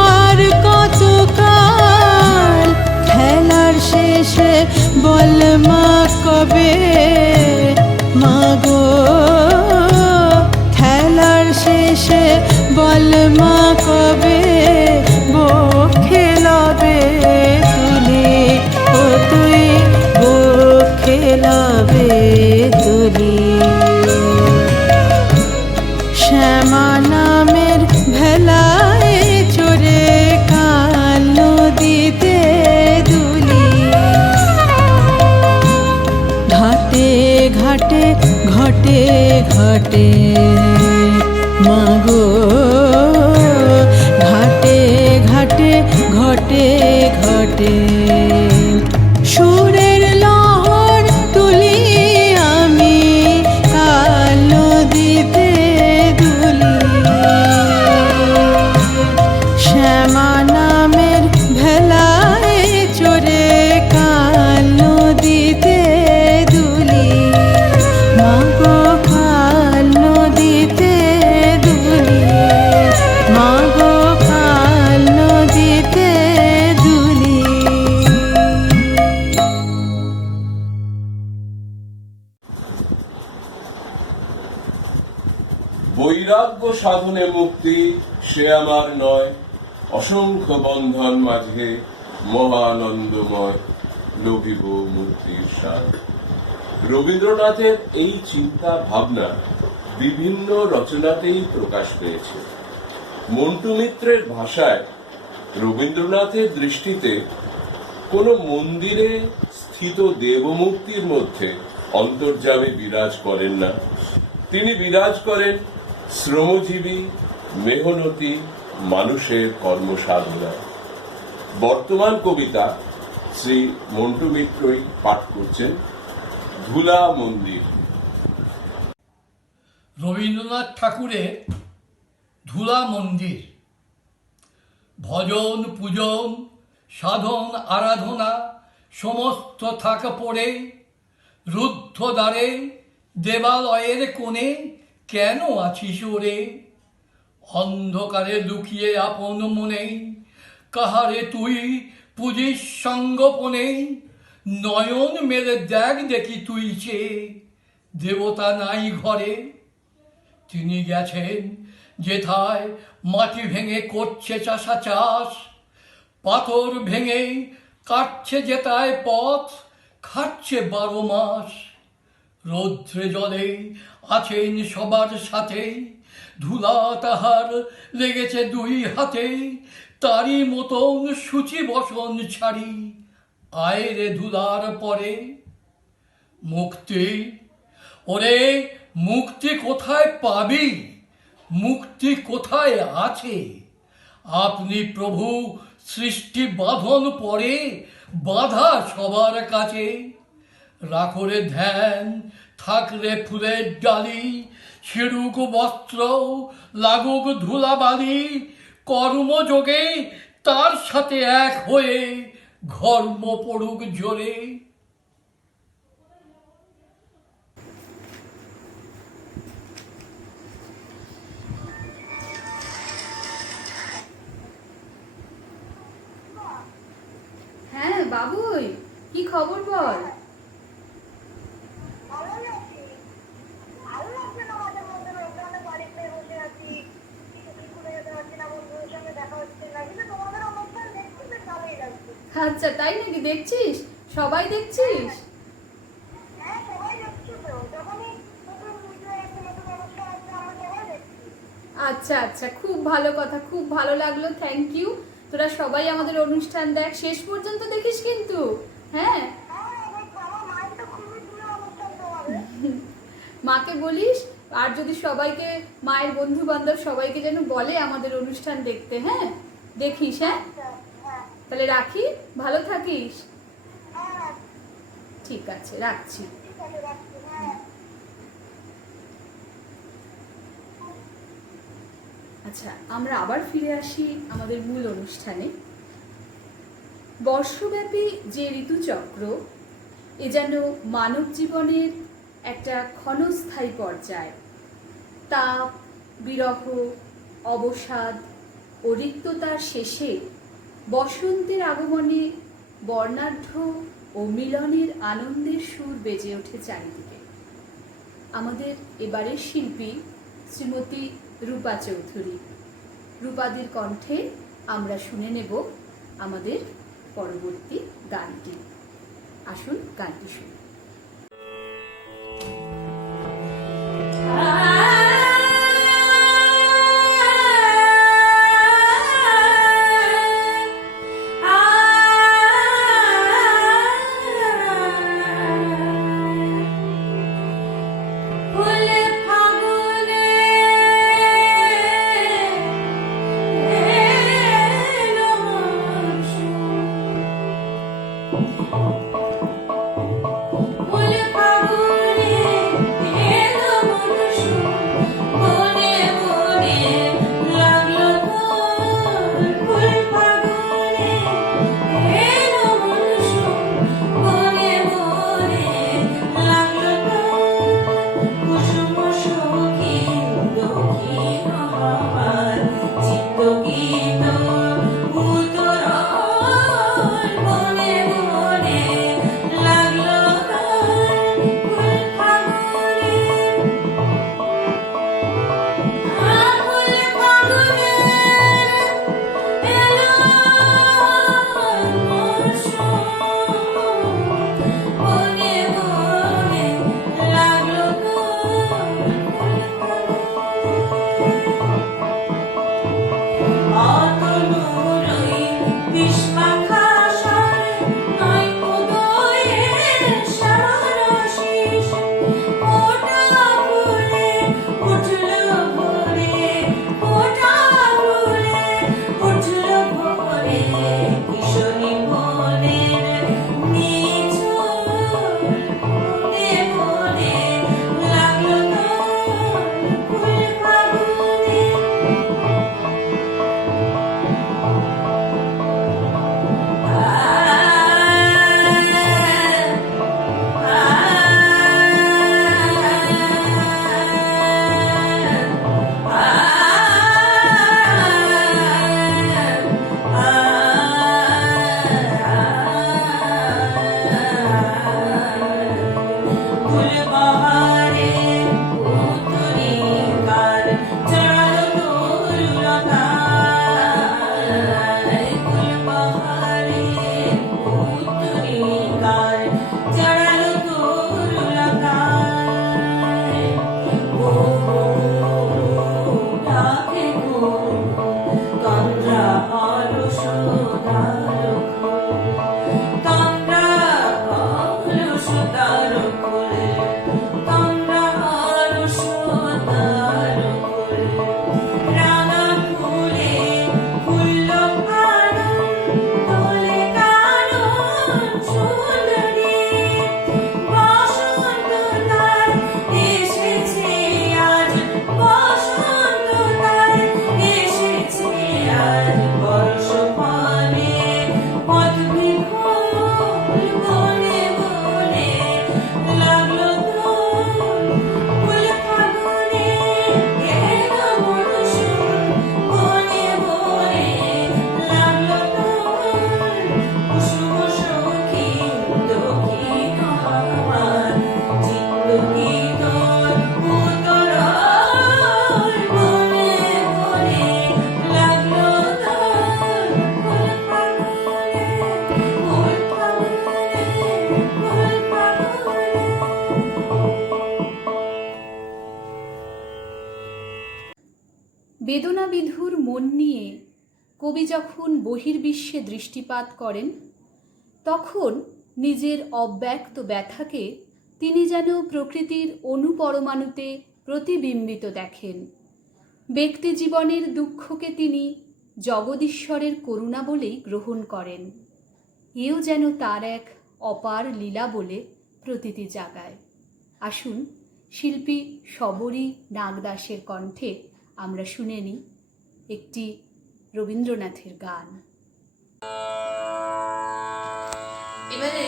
আর কত কাল খেলার শেষে বল মা কবে মাগো খেলার শেষে বল মা কবে বো খেলাবে তুলি ও তুই বো খেলাবে তুলি শ্যামা নামের ভেলায় চড়ে কাল নদীতে দুলি ঘাটে ঘাটে ঘটে ঘটে মাগো ঘাটে ঘাটে ঘটে ঘটে সুরের লহর তুলি আমি কাল নদীতে দুলি শ্যামা নামের ভেলায় চড়ে কাল নদীতে দুলি মাগো কাল নদীতে দুলি মাগো কাল নদীতে দুলি বৈরাগ্য সাধনে মুক্তি সে আমার নয় অসংখ্য বন্ধন মাঝে মহানন্দময় লোভিব মূর্তির সার রবীন্দ্রনাথের এই চিন্তা ভাবনা বিভিন্ন রচনাতেই প্রকাশ পেয়েছে মন্টু মিত্রের ভাষায় রবীন্দ্রনাথের দৃষ্টিতে কোন মন্দিরে স্থিত দেবমূর্তির মধ্যে অন্তর্যামী বিরাজ করেন না তিনি বিরাজ করেন শ্রমজীবী মেহনতি মানুষের কর্মসাধনা বর্তমান কবিতা শ্রী মন্টু মিত্রই পাঠ করছেন ধুলা মন্দির। রবীন্দ্রনাথ ঠাকুরের ধুলা মন্দির ভজন পূজন সাধন আরাধনা সমস্ত থাকা পড়ে রুদ্ধ দ্বারে দেবালয়ের কোণে কেন আছিস ওরে অন্ধকারে লুকিয়ে আপন মনে কাহারে তুই পুজিস সঙ্গোপনে নয়ন মেলে দেখ দেখি তুই চেয়ে দেবতা নাই ঘরে তিনি গেছেন যেথায় মাটি ভেঙে করছে চাষা চাষ, পাথর ভেঙে কাটছে যেতায় পথ, খাচ্ছে 12 মাস। রৌদ্রে জলে আছেন সবার সাথে, ধুলা তাহার লেগেছে 2 হাতে, তারই মতন সূচি বসন ছাড়ি আয়রে ধুলার পরে। মুক্তি, ওরে মুক্তি কোথায় পাবি, মুক্তি কোথায় আছে? আপনি প্রভু সৃষ্টি বাঁধন পরে বাধা সবার কাছে। রাখরে ধ্যান, থাকরে ফুলের ডালি, ছিড়ুক বস্ত্র, লাগুক ধুলাবালি, কর্মযোগে তার সাথে এক হয়ে ঘর্ম পড়ুক জোরে। হ্যাঁ বাবুই, কি খবর বল? ভালো লাগছে। ভালো লাগছে না মাঝে মধ্যে লোকজনের বাড়িতে বসে আছি, কিছু স্কুলে যেতে পারছি না, বন্ধুদের সঙ্গে দেখা হচ্ছে না, কিন্তু তোমাদের অনুষ্ঠান দেখতে বেশ ভালোই লাগছে। আচ্ছা তাই নাকি? দেখছিস? সবাই দেখছিস? হ্যাঁ সবাই দেখছি তো, যখনই নতুন ভিডিও আছে, নতুন অনুষ্ঠান আছে, আমরা সবাই দেখছি। আচ্ছা আচ্ছা, খুব ভালো কথা, খুব ভালো লাগলো, থ্যাংক ইউ। তোরা সবাই আমাদের অনুষ্ঠান দেখ, শেষ পর্যন্ত দেখিস কিন্তু। হ্যাঁ, হ্যাঁ আমার মায়ের তো খুবই প্রিয় অনুষ্ঠান তোমাদের। মাকে বলিস, আর যদি সবাইকে, মায়ের বন্ধু বান্ধব সবাইকে যেন বলে আমাদের অনুষ্ঠান দেখতে। হ্যাঁ দেখিস। হ্যাঁ হ্যাঁ তাহলে রাখি, ভালো থাকিস। হ্যাঁ ঠিক আছে, রাখছি। ঠিক আছে, রাখছি। হ্যাঁ আচ্ছা, আমরা আবার ফিরে আসি আমাদের মূল অনুষ্ঠানে। বর্ষব্যাপী যে ঋতুচক্র, এ যেন মানব জীবনের একটা ক্ষণস্থায়ী পর্যায়। তাপ, বিরহ, অবসাদ ও রিক্ততার শেষে বসন্তের আগমনে বর্ণাঢ্য ও মিলনের আনন্দের সুর বেজে ওঠে চারিদিকে। আমাদের এবারের শিল্পী শ্রীমতী রূপা চৌধুরী। রূপাদির কণ্ঠে আমরা শুনে নেব আমাদের পরবর্তী গানটি। আসুন গানটি শুনি। ফুল ফাগুনে মন নিয়ে কবি যখন বহির্বিশ্বে দৃষ্টিপাত করেন, তখন নিজের অব্যক্ত ব্যথাকে তিনি যেন প্রকৃতির অণুপরমাণুতে প্রতিবিম্বিত দেখেন। ব্যক্তি জীবনের দুঃখকে তিনি জগদীশ্বরের করুণা বলেই গ্রহণ করেন। এও যেন তার এক অপার লীলা বলে প্রতীতি জাগায়। আসুন শিল্পী শবরী নাগদাসের কণ্ঠে আমরা শুনে নিই একটি রবীন্দ্রনাথের গান। এবারে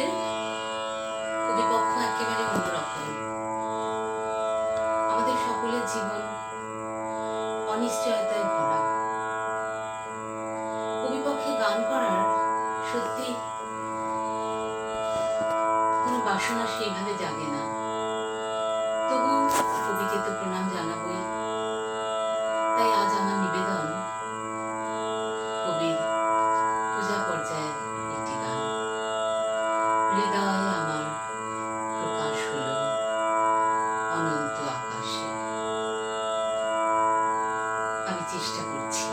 কবিপক্ষ একেবারে অন্যরকম। আমাদের সকলের জীবন অনিশ্চয়তায় ভরা। কবিপক্ষে গান করার সত্যি কোনো বাসনা সেইভাবে জাগে না, তবু কবিকে তো প্রণাম জানাবই। তাই আজ আমার নিবেদন কবির পূজা পর্যায়ের একটি গান। হৃদয় আমার প্রকাশ হলো অনন্ত আকাশে। আমি চেষ্টা করছি।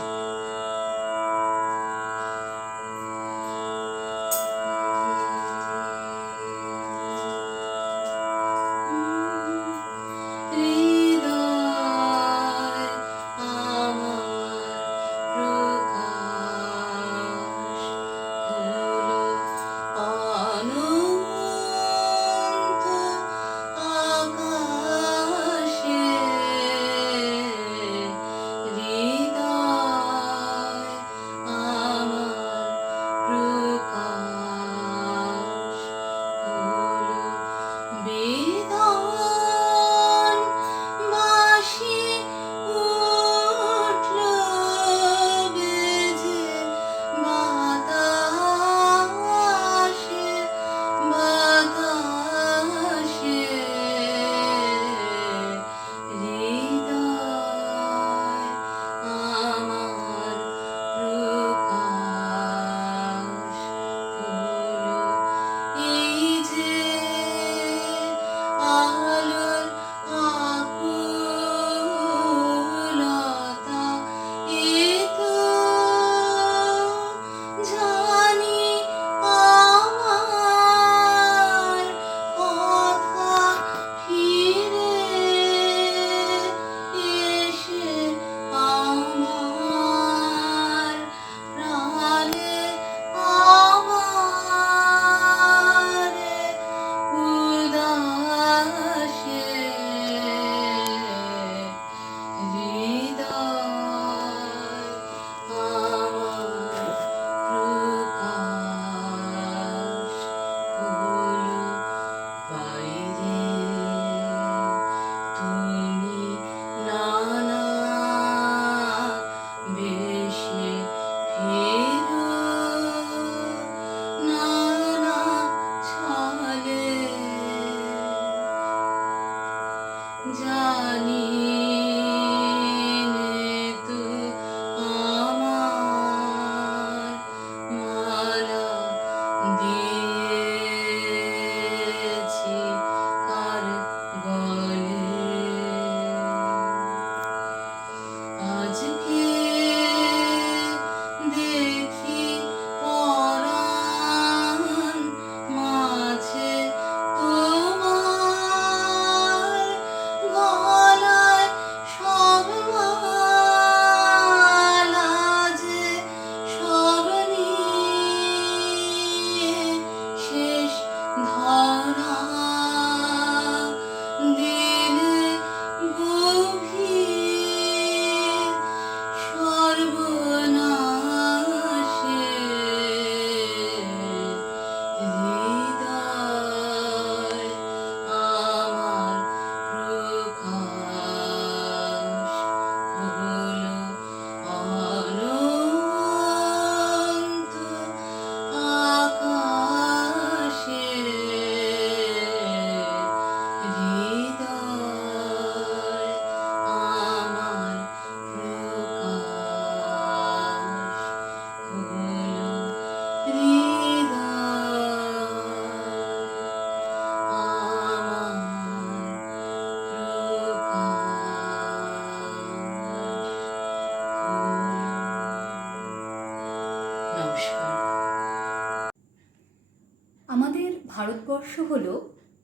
ভারতবর্ষ হল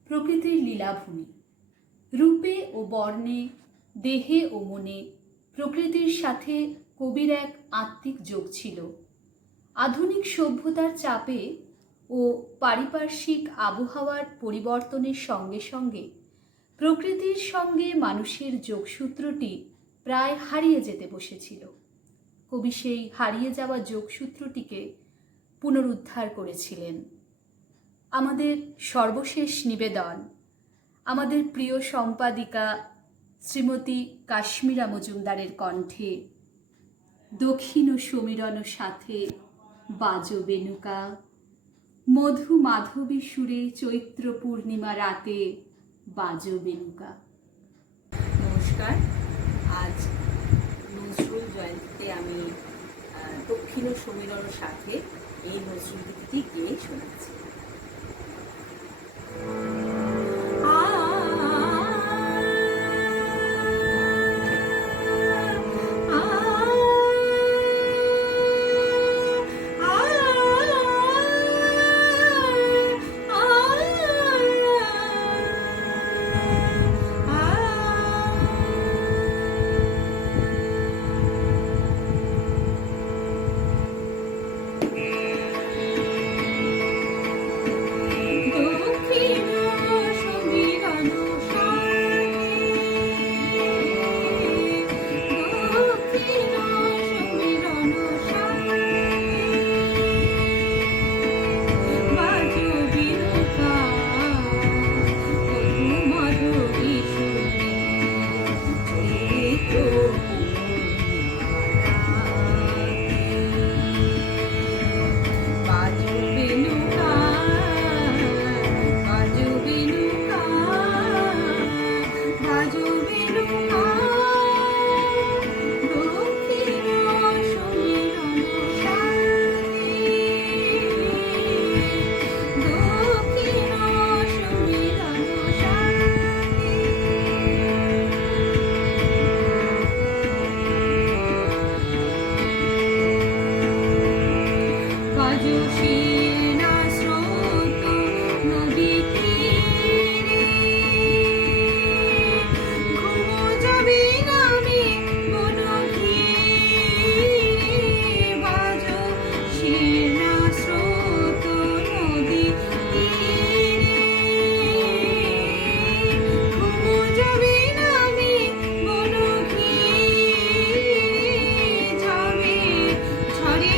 প্রকৃতির লীলাভূমি। রূপে ও বর্ণে, দেহে ও মনে প্রকৃতির সাথে কবির এক আত্মিক যোগ ছিল। আধুনিক সভ্যতার চাপে ও পারিপার্শ্বিক আবহাওয়ার পরিবর্তনের সঙ্গে সঙ্গে প্রকৃতির সঙ্গে মানুষের যোগসূত্রটি প্রায় হারিয়ে যেতে বসেছিল। কবি সেই হারিয়ে যাওয়া যোগসূত্রটিকে পুনরুদ্ধার করেছিলেন। আমাদের সর্বশেষ নিবেদন আমাদের প্রিয় সম্পাদিকা শ্রীমতী কাশ্মীরা মজুমদারের কণ্ঠে, দক্ষিণ সমীরণ সাথে বাজো বেনুকা, মধু মাধবী সুরে চৈত্র পূর্ণিমা রাতে বাজো বেনুকা। নমস্কার। আজ নজরুল জয়ন্তীতে আমি দক্ষিণ সমীরণ সাথে এই নজরুল গীতিটি গেয়ে শোনাচ্ছি। ছড়ে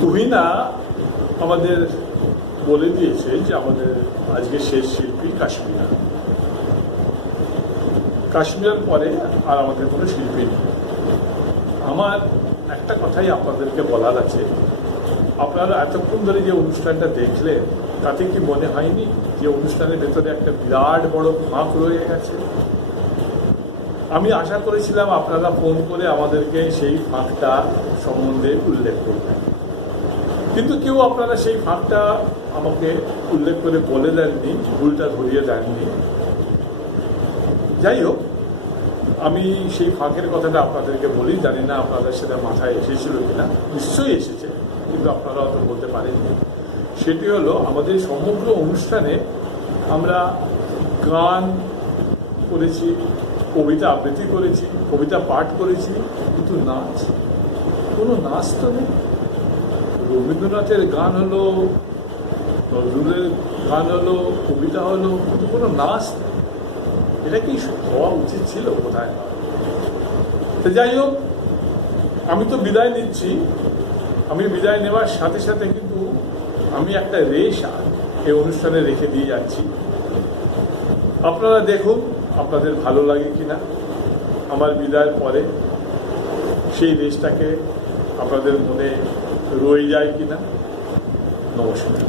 তুহিনা আমাদের বলে দিয়েছে যে আমাদের আজকে শেষ শিল্পী কাশ্মীরা। কাশ্মীরের পরে আর আমাদের কোনো শিল্পী নেই। আমার একটা কথাই আপনাদেরকে বলার আছে, আপনারা এতক্ষণ ধরে যে অনুষ্ঠানটা দেখলেন তাতে কি মনে হয়নি যে অনুষ্ঠানের ভেতরে একটা বিরাট বড় ফাঁক রয়ে গেছে? আমি আশা করেছিলাম আপনারা ফোন করে আমাদেরকে সেই ফাঁকটা সম্বন্ধে উল্লেখ করবেন, কিন্তু কেউ আপনারা সেই ফাঁকটা আমাকে উল্লেখ করে বলে দেননি, ভুলটা ধরিয়ে দেননি। যাই হোক, আমি সেই ফাঁকের কথাটা আপনাদেরকে বলি, জানি না আপনাদের সেটা মাথায় এসেছিল কিনা, নিশ্চয়ই এসেছে, কিন্তু আপনারা অত বলতে পারেননি। সেটি হলো, আমাদের সমগ্র অনুষ্ঠানে আমরা গান করেছি, কবিতা আবৃত্তি করেছি, কবিতা পাঠ করেছি, কিন্তু নাচ, কোনো নাচ তো নেই। রবীন্দ্রনাথের গান হলো, নজরুলের গান হলো, কবিতা হলো, কিন্তু কোনো নাচ নেই। এটা কি হওয়া উচিত ছিল? কোথায়? তো যাই হোক, আমি তো বিদায় নিচ্ছি। আমি বিদায় নেওয়ার সাথে সাথে কিন্তু আমি একটা রেশ এই অনুষ্ঠানে রেখে দিয়ে যাচ্ছি। আপনারা দেখুন আপনাদের ভালো লাগে কিনা। আমার বিদায়ের পরে সেই রেশটাকে আপনাদের মনে রয়ে যায় কিনা। নমস্কার।